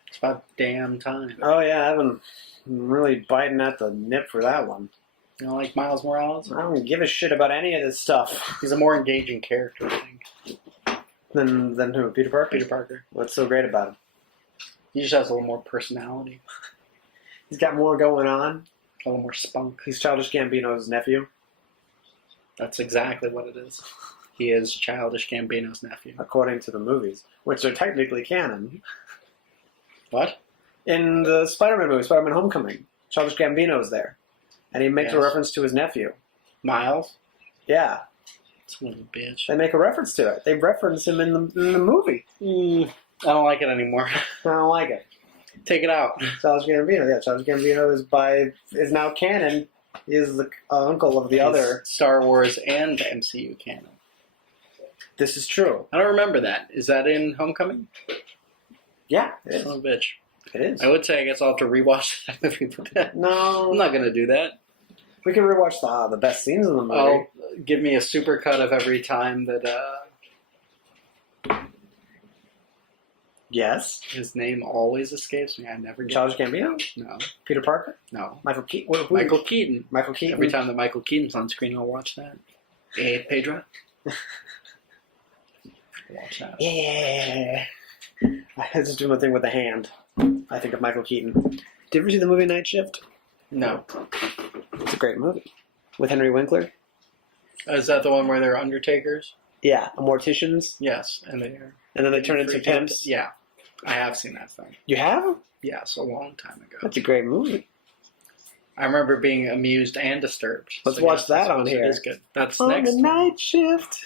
It's about damn time. Oh, yeah, I'm really biting at the nip for that one. You don't like Miles Morales? I don't give a shit about any of this stuff. He's a more engaging character, I think. Than who? Peter Parker? Peter Parker. What's so great about him? He just has a little more personality. He's got more going on. A little more spunk. He's Childish Gambino's nephew, That's exactly what it is. He is Childish Gambino's nephew. according to the movies, which are technically canon. What? In the Spider-Man movie, Spider-Man Homecoming, Childish Gambino's there. And he makes a Yes. reference to his nephew. Miles? Yeah, It's a little bitch. they make a reference to it. They reference him in the movie. I don't like it anymore. I don't like it. Take it out. Childish Gambino, yeah. Childish Gambino is now canon. He is the uncle of the other. Star Wars and MCU canon. This is true. I don't remember that. Is that in Homecoming? Yeah, it is. Son of a bitch. It is. I would say I guess I'll have to rewatch that movie, but No, I'm not going to do that. we can rewatch the best scenes in the movie. I'll give me a super cut of every time that Yes. his name always escapes me. I never get Childish Gambino? No. Peter Parker? No. Michael Keaton? Michael Keaton. Michael Keaton? Every time that Michael Keaton's on screen, I'll watch that. Hey, Pedro. Watch that. Yeah. I just do my thing with the hand. I think of Michael Keaton. Did you ever see the movie Night Shift? No. It's a great movie. With Henry Winkler? Is that the one where they're undertakers? Yeah. Morticians. Yes, and they're... And then they turn into pimps. Yeah. I have seen that film. You have? Yes, a long time ago. That's a great movie. I remember being amused and disturbed. Let's So watch yes, that on it here. is good. That's On next. the Night Shift.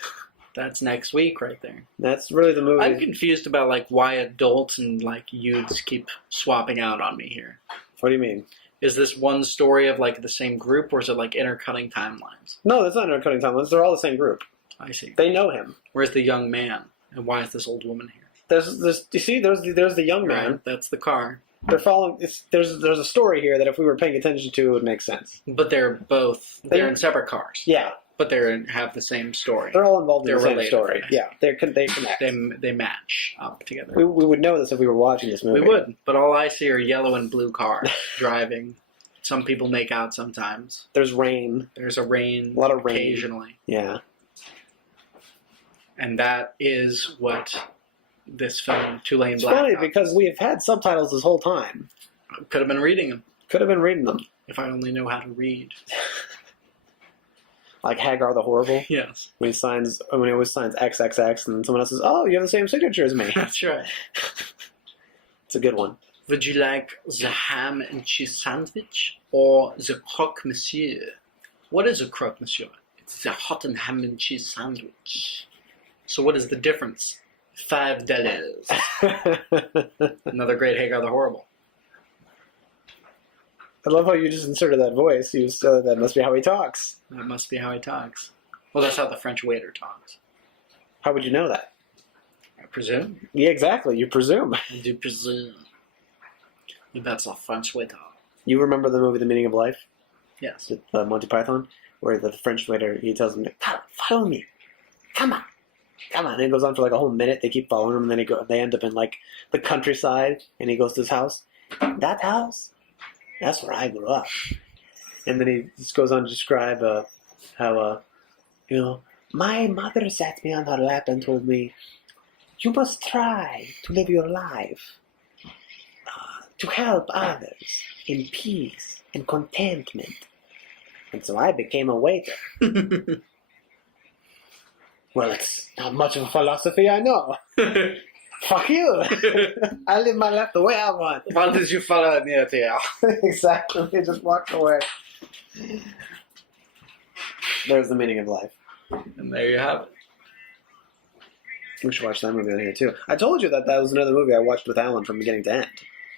That's next week, right there. That's really the movie. I'm confused about like why adults and like youths keep swapping out on me here. What do you mean? Is this one story of like the same group, or is it like intercutting timelines? No, that's not intercutting timelines. They're all the same group. I see. They know him. Where's the young man, and why is this old woman here? There's you see, there's the young man. Right, that's the car. They're following. There's a story here that if we were paying attention to, it would make sense. But they're in separate cars. Yeah, But they have the same story. they're all involved in They're the same related, story. right? Yeah, they connect. They match up together. We would know this if we were watching this movie. We would, but all I see are yellow and blue cars driving. Some people make out sometimes. There's rain. There's a lot of rain. occasionally. Yeah. And that is what this film, Two-Lane It's funny Blacktop, because we have had subtitles this whole time. could have been reading them Could have been reading them. if I only know how to read. Like Hagar the Horrible. Yes, When he always signs XXX and then someone else says, "Oh, you have the same signature as me." that's right. It's a good one. Would you like the ham and cheese sandwich or the croque monsieur? What is a croque monsieur? It's the hot and ham and cheese sandwich. So what is the difference? $5. Another great Hagar the Horrible. I love how you just inserted that voice. That must be how he talks. That must be how he talks. Well, that's how the French waiter talks. How would you know that? I presume. Yeah, exactly. You presume. I do presume. That's a French waiter. You remember the movie The Meaning of Life? Yes. With Monty Python? Where the French waiter, he tells him, "Follow me. Come on. Come on." And it goes on for like a whole minute. They keep following him, and then they end up in like the countryside, and he goes to his house. That house? That's where I grew up. And then he just goes on to describe how, my mother sat me on her lap and told me, "You must try to live your life, to help others in peace and contentment." And so I became a waiter. Well, it's not much of a philosophy, I know. Fuck you. I live my life the way I want. Why did you follow me out here? Exactly. He just walked away. There's the meaning of life. And there you have it. We should watch that movie on here too. I told you that was another movie I watched with Alan from beginning to end.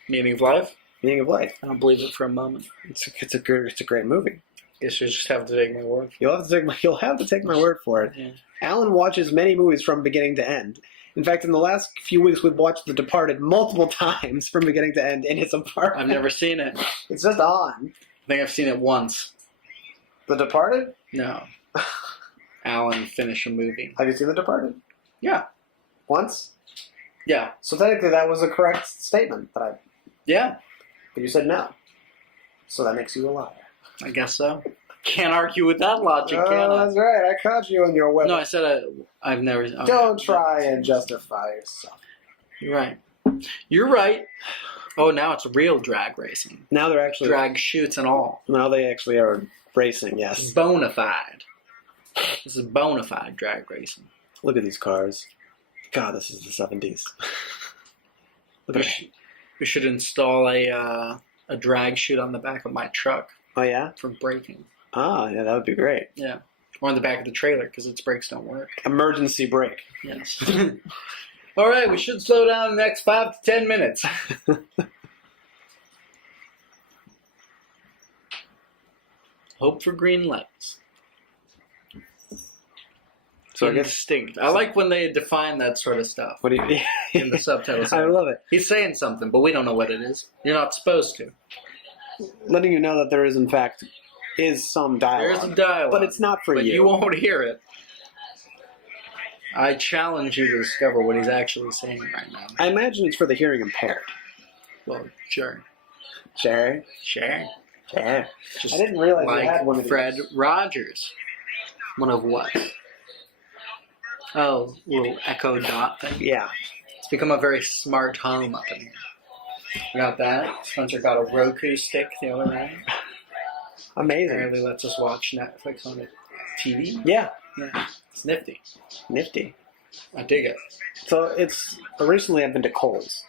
Meaning of life? Meaning of life. I don't believe it for a moment. It's a great movie. Guess you just have to take my word. You'll have to take my word for it. Yeah. Alan watches many movies from beginning to end. In fact, in the last few weeks, we've watched The Departed multiple times from beginning to end in his apartment. I've never seen it. It's just on. I think I've seen it once. The Departed? No. Alan finish a movie. Have you seen The Departed? Yeah. Once? Yeah. So technically that was a correct statement, but Yeah. you said no. So that makes you a liar. I guess so. Can't argue with that logic, can I? That's right. I caught you on your web. No, I said I've never... Okay. Don't try and justify yourself. You're right. You're right. Oh, now it's real drag racing. Now they're actually... Drag shoots and all. Now they actually are racing, This is yes. bona fide. This is bona fide drag racing. Look at these cars. God, this is the 70s. Look at that. We should install a drag chute on the back of my truck Oh, yeah? for braking. Ah, yeah, that would be great. Yeah. Or on the back of the trailer because its brakes don't work. Emergency brake. Yes. All right, we should slow down in the next 5 to 10 minutes. Hope for green lights. So I guess... Instinct. I like when they define that sort of stuff What do you... in the subtitles. I love it. He's saying something, but we don't know what it is. You're not supposed to. Letting you know that there is, in fact, is some dialogue. There's a dialogue. But it's not for But you. you won't hear it. I challenge you to discover what he's actually saying right now. I imagine it's for the hearing impaired. Well, sure. Sure. Sure. Sure. Just I didn't realize you like had one of these. Fred Rogers. One of what? Oh, little Echo Dot thing. Yeah. It's become a very smart home up in here. We got that. Spencer got a Roku stick the other night. Amazing. Apparently lets us watch Netflix on the TV. Yeah. Yeah. It's nifty. Nifty. I dig it. So it's... Recently I've been to Kohl's.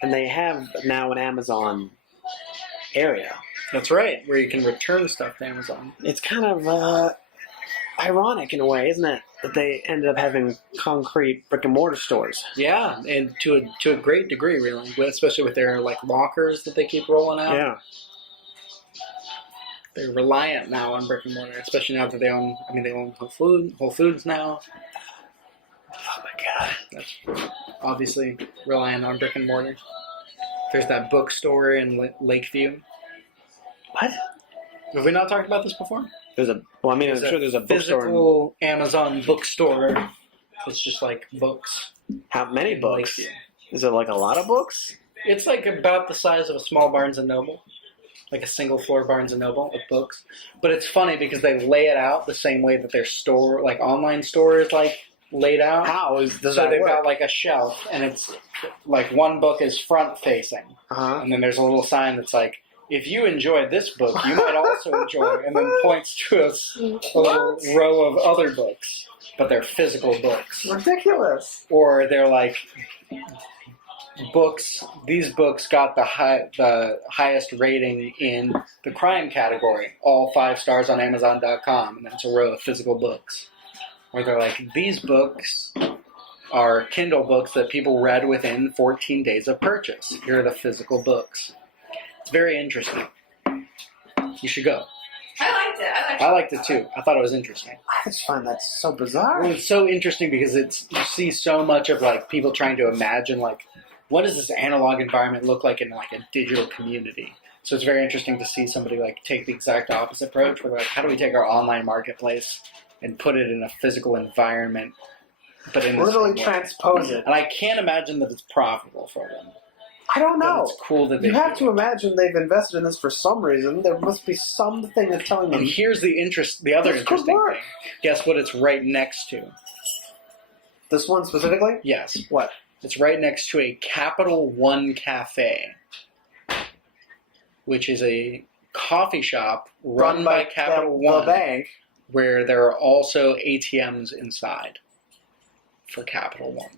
And they have now an Amazon area. That's right, where you can return stuff to Amazon. It's kind of ironic in a way, isn't it? That they ended up having concrete brick and mortar stores. Yeah, and to a great degree, really, especially with their like lockers that they keep rolling out. Yeah. They're reliant now on brick and mortar, especially now that they own. I mean, they own Whole Foods now. Oh my god. That's obviously reliant on brick and mortar. There's that bookstore in Lakeview. What? Have we not talked about this before? There's a... Well, I mean, I'm sure there's a bookstore. Physical Amazon bookstore. It's just like books. How many in books? Lakeview. Is it like a lot of books? It's like about the size of a small Barnes & Noble. Like a single floor Barnes & Noble of books. But it's funny because they lay it out the same way that their store, like online store is like laid out. How does So that they've work? got like a shelf and it's like one book is front facing. Uh-huh. And then there's a little sign that's like, if you enjoy this book, you might also enjoy, and then points to a little row of other books. But they're physical books. Ridiculous. Or they're like books. These books got the highest rating in the crime category. All 5 stars on Amazon.com, and that's a row of physical books. Or they're like, these books are Kindle books that people read within 14 days of purchase. Here are the physical books. It's very interesting. You should go. I liked it. I liked it too. I thought it was interesting. I just find that so bizarre. Well, it's so interesting because you see so much of like people trying to imagine like what does this analog environment look like in like a digital community. So it's very interesting to see somebody like take the exact opposite approach. Where they're like, how do we take our online marketplace and put it in a physical environment, but in the Literally same way? transpose it. And I can't imagine that it's profitable for them. I don't But know. it's cool that they You have do to it. imagine they've invested in this for some reason. There must be something that's telling them. And here's the other This could interesting work. thing. Guess what it's right next to? This one specifically? Yes. What? It's right next to a Capital One Cafe, which is a coffee shop run by Capital the One, bank. where there are also ATMs inside for Capital One.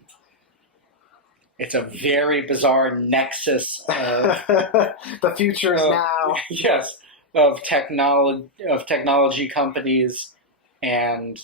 It's a very bizarre nexus of The future is now. yes, of technology companies and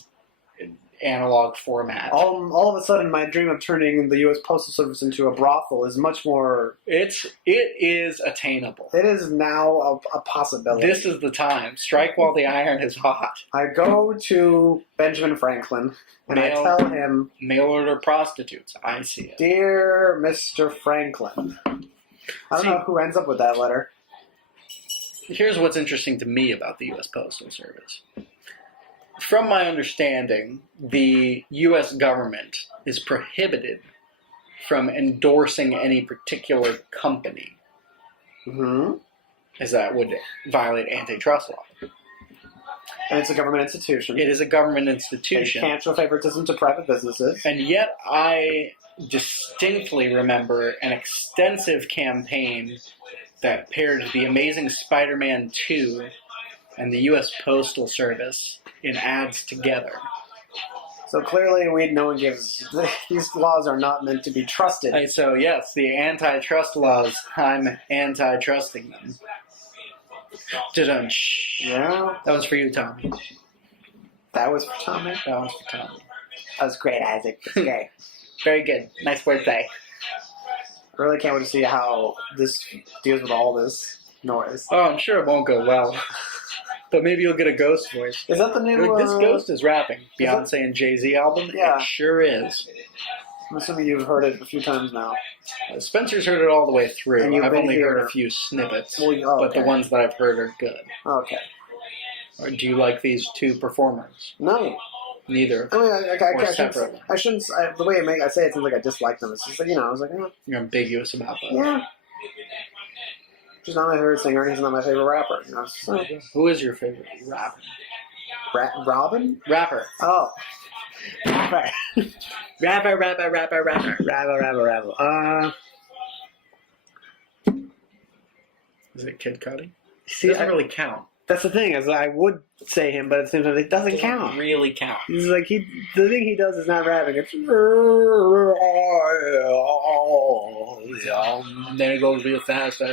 analog format. All of a sudden, my dream of turning the U.S. Postal Service into a brothel is much more. It is attainable. It is now a possibility. This is the time. Strike while the iron is hot. I go to Benjamin Franklin and I tell him, Mail order prostitutes. I see it. "Dear Mr. Franklin." I don't know who ends up with that letter. Here's what's interesting to me about the U.S. Postal Service. From my understanding, the U.S. government is prohibited from endorsing any particular company, Mm-hmm. as that would violate antitrust law. And it's a government institution. It is a government They institution. can't show favoritism to private businesses. And yet I distinctly remember an extensive campaign that paired the Amazing Spider-Man 2 and the U.S. Postal Service in ads together. So clearly, no one gives. These laws are not meant to be trusted. And so, yes, the antitrust laws, I'm anti-trusting them. Da-dum-shh. Yeah, That was for you, Tommy. that was for Tommy. That was for Tommy. That was great, Isaac. Okay. Very good. Nice birthday. I really can't wait to see how this deals with all this noise. Oh, I'm sure it won't go well. But maybe you'll get a ghost voice. Is that the new? Like, this ghost is rapping. that- Beyonce and Jay-Z album? Yeah. It sure is. I'm assuming you've heard it a few times now. Spencer's heard it all the way through. And you've I've been only heard here. a few snippets. Well, But the okay. ones that I've heard are good. Okay. Or do you like these two performers? No. Neither. I mean, Or I separately. shouldn't. The way I say it seems like I dislike them. It's just like, I was like, You're ambiguous about that. yeah. She's not my favorite singer, and he's not my favorite rapper. It's just like, Who is your favorite rapper? Robin? Rapper. Oh. Rapper. Rapper. Is it Kid Cudi? See, Doesn't really count. that's the thing, is I would say him, but at the same time, it doesn't count. Really count. He's like, the thing he does is not rapping. It's... And then it goes real fast, but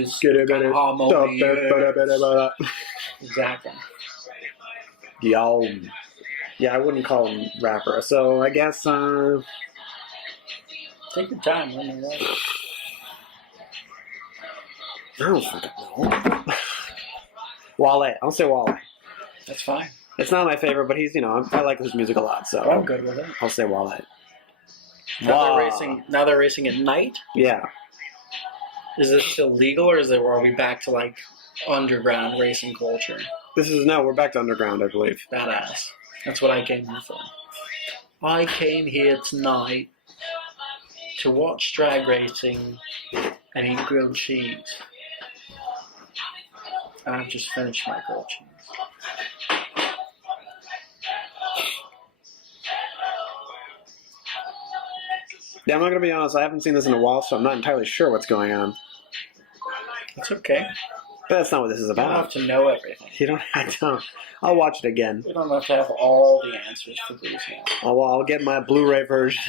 it's Get it, kind of harmonious. Exactly. Yo. Yeah, I wouldn't call him rapper. So I guess, Take your time. Let me write. I don't fucking know. Wale. I'll say Wale. That's fine. It's not my favorite, but he's, I like his music a lot, so I'm good with it. I'll say Wale. Now they're racing at night? Yeah. Is this still legal, or are we back to like underground racing culture? We're back to underground, I believe. Badass. That's what I came here for. I came here tonight to watch drag racing and eat grilled cheese. And I've just finished my grilled cheese. Yeah, I'm not going to be honest. I haven't seen this in a while, so I'm not entirely sure what's going on. It's okay. But that's not what this is You don't have about. to know everything. You don't have to. I'll watch it again. You don't have to have all the answers for these now. I'll get my Blu-ray version.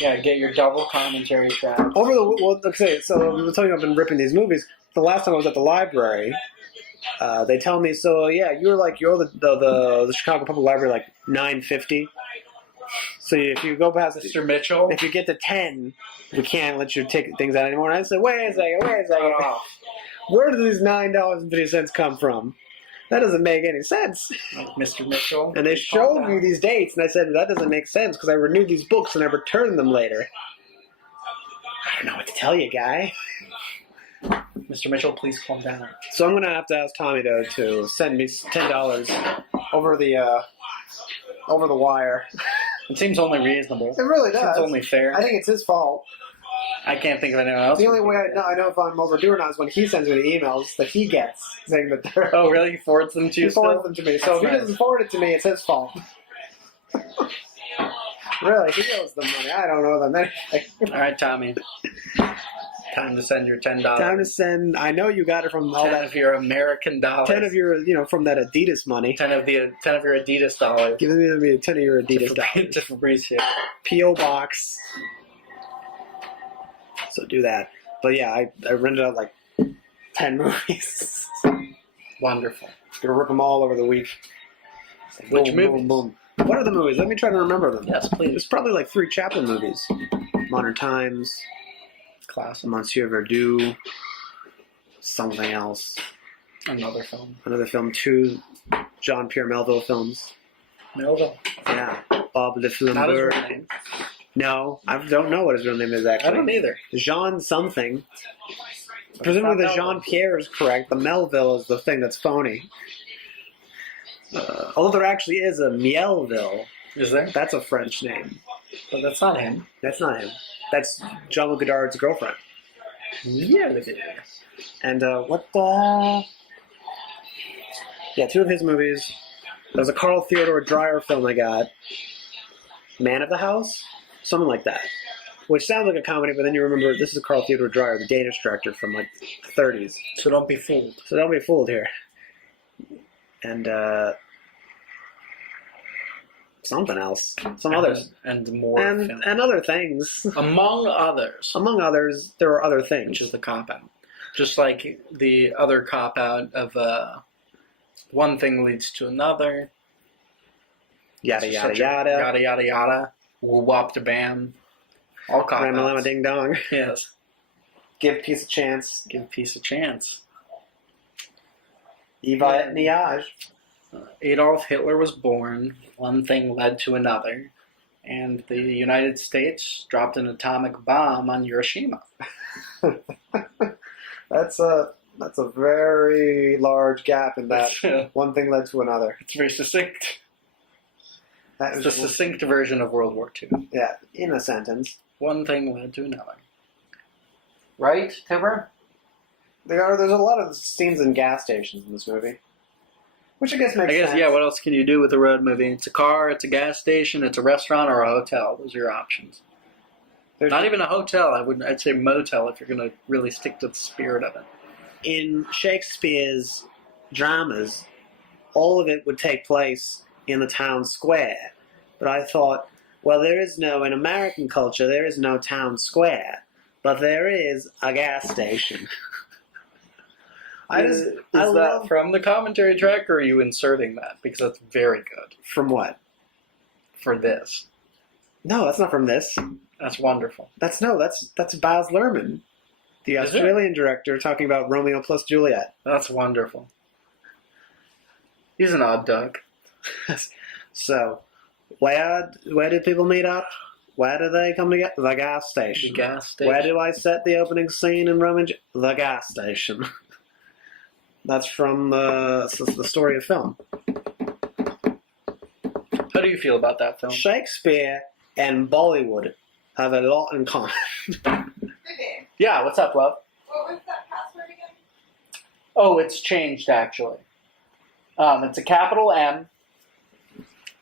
Yeah, get your double commentary track. Okay, so I'm telling you, I've been ripping these movies. The last time I was at the library, they tell me, so yeah, you're the Chicago Public Library, like $9.50. So if you go past, Mr. Mitchell? if you get to 10, we can't let you take things out anymore. And I said, wait a second. Oh, Where do these $9.50 come from? That doesn't make any sense. like Mr. Mitchell? And they Calm showed down. me these dates, and I said, that doesn't make sense because I renewed these books and I returned them later. I don't know what to tell you, guy. Mr. Mitchell, please calm down. So I'm going to have to ask Tommy to send me $10 over the wire. It seems only reasonable. It really It seems only fair. I think it's his fault. I can't think of anyone else. The only way I know if I'm overdue or not is when he sends me the emails that he gets saying that they're. Oh, really? He forwards them to you He forwards still? them to me. So if he That's doesn't forward it to me, it's his fault. Really, he owes the money. I don't owe them anything. All right, Tommy. Time to send your $10. Time to send. I know you got it from all 10 that. of your American dollars. 10 of your, from that Adidas money. 10 of your Adidas dollars. Give me 10 of your Adidas dollars. To Fabrizio. P.O. Box. So do that. But yeah, I rented out like 10 movies. Wonderful. Just gonna rip them all over the week. Which Boom, movies? boom, boom. What are the movies? Let me try to remember them. Yes, There's please. probably like 3 Chaplin movies. Modern Times, Classic. Monsieur Verdoux, something else. Another film. Another film, 2 John Pierre Melville films. Melville. Yeah. Bob Le Not his Flambeur. real name. No, I don't know what his real name is actually. I don't either. Jean something. Presumably the Jean Pierre is correct. The Melville is the thing that's phony. Although there actually is a Mielville. Is there? That's a French name. But that's not him. That's not him. That's Jean-Luc Godard's girlfriend. Yeah, it is. And what the... Yeah, 2 of his movies. There was a Carl Theodor Dreyer film I got. Man of the House? Something like that. Which sounds like a comedy, but then you remember this is Carl Theodor Dreyer, the Danish director from like the 30s. So don't be fooled. So don't be fooled here. And something else. Some others. And more And films. other things. Among others. Among others, there are other things. Which is the cop-out. Just like the other cop-out of one thing leads to another. Yada, It's yada, such a yada. Yada, yada, yada. Wop to bam. All Ramalama cop-outs. ding dong. Yes. Give peace a chance. Give peace a chance. Eva et Niage. Adolf Hitler was born. One thing led to another. And the United States dropped an atomic bomb on Hiroshima. That's a very large gap in that. One thing led to another. It's very succinct. That It's the succinct version of World War II. yeah, in a sentence. One thing led to another. Right, Tipper? There's a lot of scenes in gas stations in this movie. Which I guess makes sense. Yeah, what else can you do with a road movie? It's a car, it's a gas station, it's a restaurant, or a hotel. Those are your options. There's- Not even a hotel. I'd say motel if you're going to really stick to the spirit of it. in Shakespeare's dramas, all of it would take place in the town square. But I thought, well, in American culture, there is no town square, but there is a gas station. Is that from the commentary track, or are you inserting that? Because that's very good From what? for this. No, that's not from this. That's wonderful. That's Baz Luhrmann, the Is it? Australian director, talking about Romeo plus Juliet. That's wonderful. He's an odd duck. So, where did people meet up? Where do they come together? The gas The station. gas station. Where do I set the opening scene in the gas station? That's from the story of film. How do you feel about that film? Shakespeare and Bollywood have a lot in common. Vivian, Yeah, what's up, love? what was that password again? Oh, it's changed, actually. It's a capital M.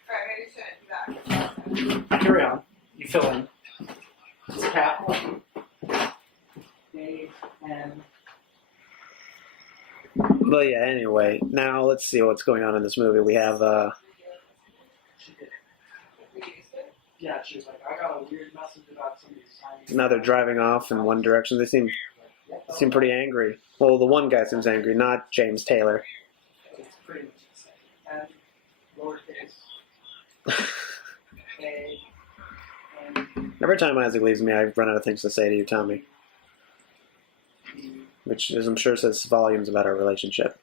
Alright, maybe we shouldn't do that. Carry on. You fill in. It's a capital M. A-N. But yeah, anyway, now let's see what's going on in this movie. We have We used it. Yeah, she was like, I got a weird message about somebody's signing. now they're driving off in one direction. They seem pretty angry. Well, the one guy seems angry, not James Taylor. It's pretty much the same. And lowercase. A. N. Every time Isaac leaves me, I run out of things to say to you, Tommy. Which, as I'm sure, says volumes about our relationship.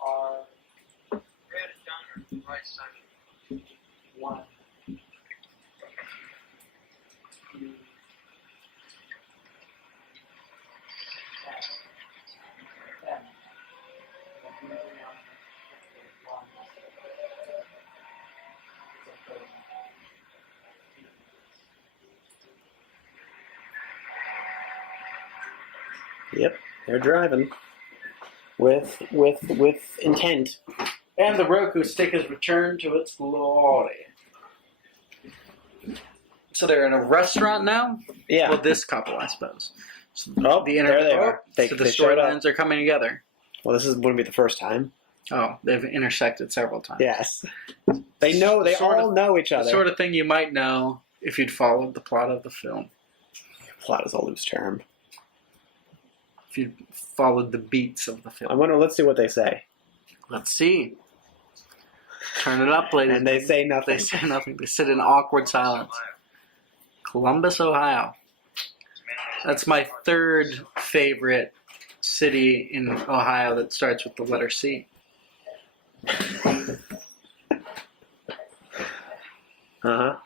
R. 1. Yep, they're driving with intent. And the Roku stick has returned to its glory. So they're in a restaurant now? Yeah. Well, this couple, I suppose. So Oh, there they are. so the showed up. storylines are coming together. Well, this wouldn't be the first time. Oh, they've intersected several times. Yes, they know. They Sort all of- know each The other. sort of thing you might know if you'd followed the plot of the film. Plot is a loose term. If you'd followed the beats of the I film. wonder. Let's see what they say. Let's see. Turn it up, ladies. And they say nothing. They say nothing. They sit in awkward silence. Columbus, Ohio. That's my third favorite city in Ohio that starts with the letter C.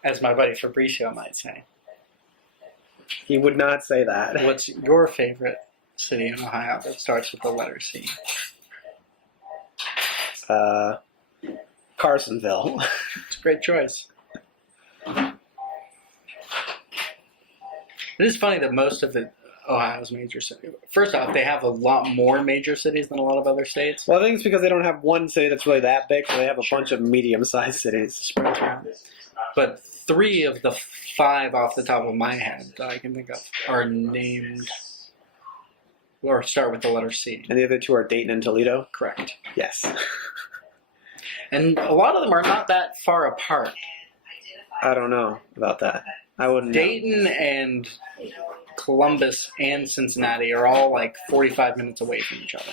As my buddy Fabricio might say. He would not say that. What's your favorite city in Ohio that starts with the letter C? Carsonville. It's a great choice. It is funny that most of Ohio's major cities. First off, they have a lot more major cities than a lot of other states. Well, I think it's because they don't have one city that's really that big, so they have a bunch of medium-sized cities. Spread around. But 3 of the 5 off the top of my head that I can think of are named or start with the letter C. And the other 2 are Dayton and Toledo? Correct. Yes. And a lot of them are not that far apart. I don't know about that. I wouldn't know. Dayton and Columbus and Cincinnati are all like 45 minutes away from each other.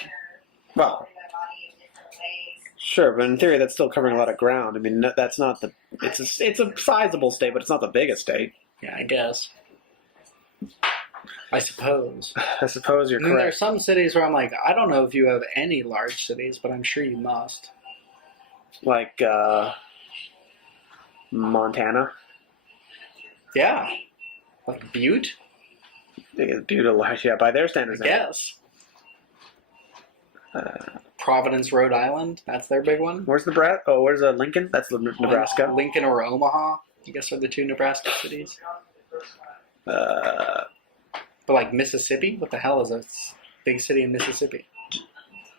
Well, sure, but in theory, that's still covering a lot of ground. I mean, that's not the. It's a sizable state, but it's not the biggest state. Yeah, I guess. I suppose. I suppose you're And then there are correct. some cities where I'm like, I don't know if you have any large cities, but I'm sure you must. Like Montana. Yeah. Like Butte, It's beautiful, yeah, by their I standards. guess. Providence, Rhode Island. That's their big one. Where's where's Lincoln? That's Nebraska. Lincoln or Omaha, I guess, are the 2 Nebraska cities. Uh, But like Mississippi, what the hell is a big city in Mississippi?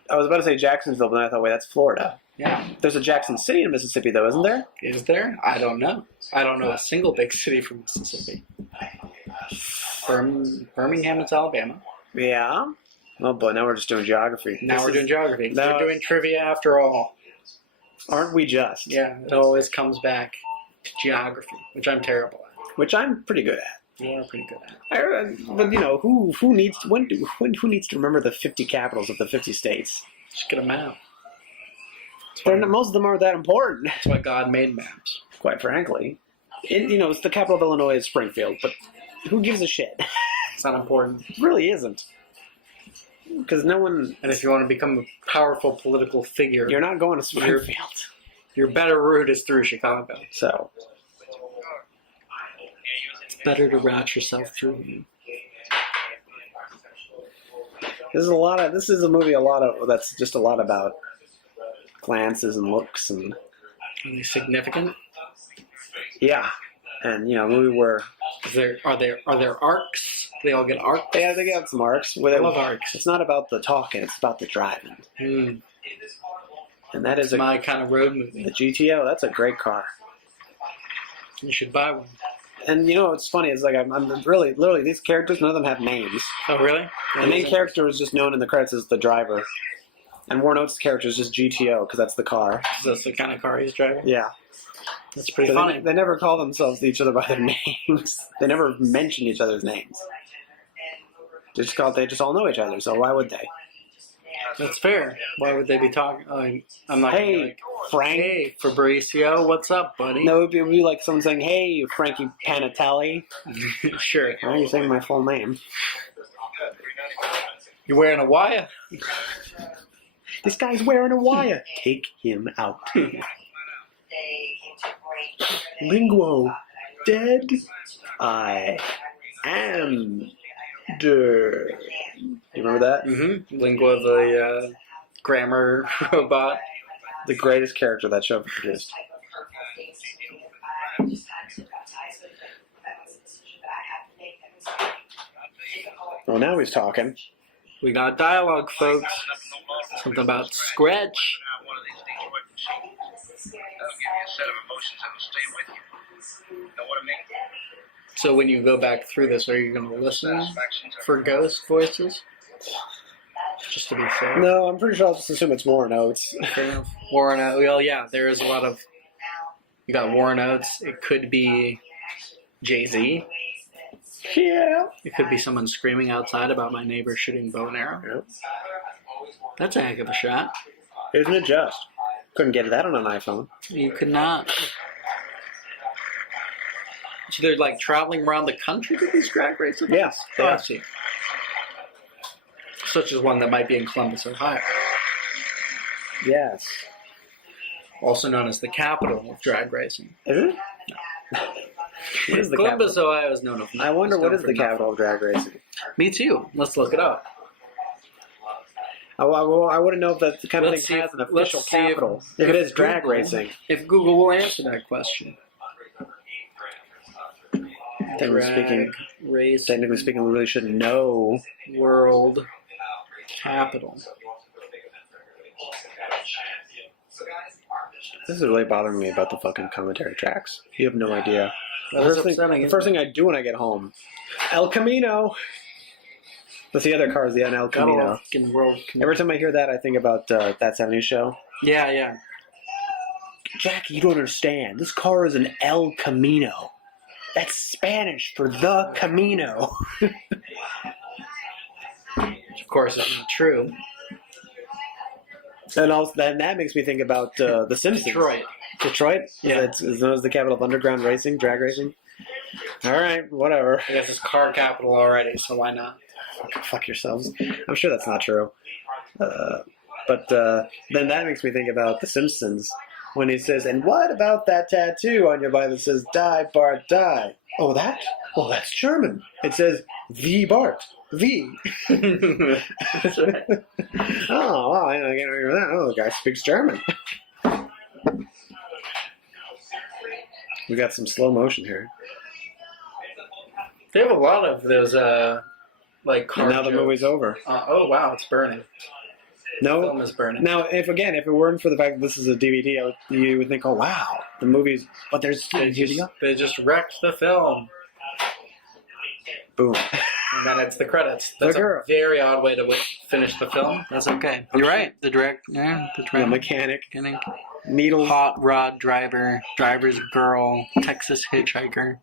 I was about to say Jacksonville, but then I thought, wait, that's Florida. Yeah. There's a Jackson City in Mississippi, though, isn't there? Is there? I don't know. I don't know a single big city from Mississippi. Birmingham, it's Alabama. Yeah. Oh boy, now we're just doing geography. Now we're doing geography. No. We're doing trivia after all. Aren't we just? Yeah, it always comes back to geography, which I'm terrible at. Which I'm pretty good at. You're pretty good at. But who needs who needs to remember the 50 capitals of the 50 states? Just get them out. Most of them aren't that important, That's why God made maps. quite frankly. It's the capital of Illinois is Springfield, but who gives a shit? It's not important. It really isn't. Because no one. And if you want to become a powerful political figure, You're not going to Springfield. your better route is through Chicago. So. It's better to route yourself through them. This is a movie that's just a lot about glances and looks and. Are they significant? Yeah. And, movie where. Are there arcs? They all get arcs? Yeah, they got some arcs. I love arcs. It's not about the talking, it's about the driving. Mm, And that is it's my kind of road movie. the GTO, that's a great car. You should buy one. And what's funny is like I'm really literally these characters, none of them have names. Oh, really? The main character is just known in the credits as the driver, and Warren Oates' character is just GTO because that's the car. That's the kind of car he's driving? Yeah, That's pretty so funny. they never call themselves each other by their names. They never mention each other's names. They just all know each other. So why would they? That's fair. Why would they be talking? I'm not gonna be Hey, like, Frank. hey, Fabricio, what's up, buddy? No, it would be like someone saying, "Hey, Frankie Panatelli." Sure. Why are you saying my full name? You're wearing a wire? This guy's wearing a wire. Take him out. Linguo, dead. I am dead. You remember that? Mm-hmm. Lingua, the grammar robot. The greatest character that show ever produced. Well, now he's talking. We got dialogue, folks. Something about scratch. So when you go back through this, are you going to listen for ghost voices? Just to be fair. No, I'm pretty sure I'll just assume it's more notes. Fair enough. Warren Oates. Well, yeah, there is a lot of. You got Warren Oates. It could be Jay-Z. Yeah. It could be someone screaming outside about my neighbor shooting bow and arrow. Yep. That's a heck of a shot. Isn't it just? Couldn't get that on an iPhone. You could not. So they're like traveling around the country to these drag races? Yes. Oh, I see. Such as one that might be in Columbus, Ohio. Yes. Also known as the capital of drag racing. Is it? What is the Columbus, capital? Ohio is known of. I wonder what is for the nothing. capital of drag racing. Me too. Let's look it up. I want to know if that kind of Let's thing see has if- an let's official see if- capital. If it is drag Google- racing. If Google will answer that question. Technically speaking, we really should know. World capital. This is really bothering me about the fucking commentary tracks. You have no idea. That is upsetting, The isn't first it? thing I do when I get home, El Camino. That's the other cars, the El Camino. Fucking world. Every time I hear that, I think about That 70s Show. Yeah. Jackie, you don't understand. This car is an El Camino. That's Spanish for the Camino. Which of course is not true. And also, then that makes me think about The Simpsons. Detroit. Detroit? Yeah. It's known as the capital of underground racing, drag racing. All right, whatever. I guess it's car capital already, so why not? Fuck yourselves. I'm sure that's not true. But then that makes me think about The Simpsons when he says, "And what about that tattoo on your body that says 'Die Bart Die'?" Oh, that? Oh, that's German. It says "V Bart." V. Oh, well, I can't remember that. Oh, the guy speaks German. We got some slow motion here. They have a lot of those, like car And now the jokes. movie's over. Oh wow, it's burning. The film No. is burning. Now, if it weren't for the fact that this is a DVD, you would think, oh wow, the movie's. But there's They just wrecked the film. boom. And then it's the credits. That's girl. a very odd way to finish the film. That's okay. You're right. The The mechanic, beginning. needles. Hot rod driver, driver's girl, Texas hitchhiker,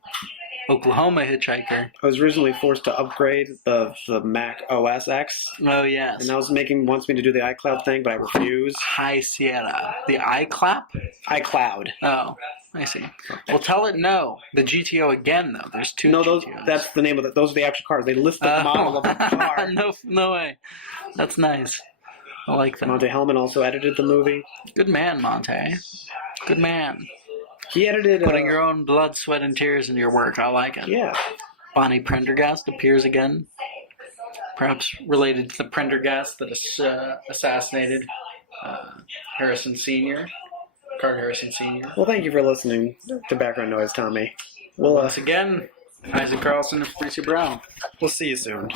Oklahoma hitchhiker. I was originally forced to upgrade the Mac OS X, Oh yes. and that wants me to do the iCloud thing, but I refuse. High Sierra. The iClap? iCloud. Oh, I see. Well, tell it no. The GTO again, though. There's two No, GTOs. that's the name of those are the actual cars. They list the model of the car. No way. That's nice. I like that. Monte Hellman also edited the movie. Good man, Monte. Good man. He edited. Putting your own blood, sweat, and tears into your work. I like it. Yeah. Bonnie Prendergast appears again. Perhaps related to the Prendergast that assassinated Harrison Sr., Carter Harrison Sr. Well, thank you for listening to Background Noise, Tommy. Once again, Isaac Carlson and Felicia Brown. We'll see you soon.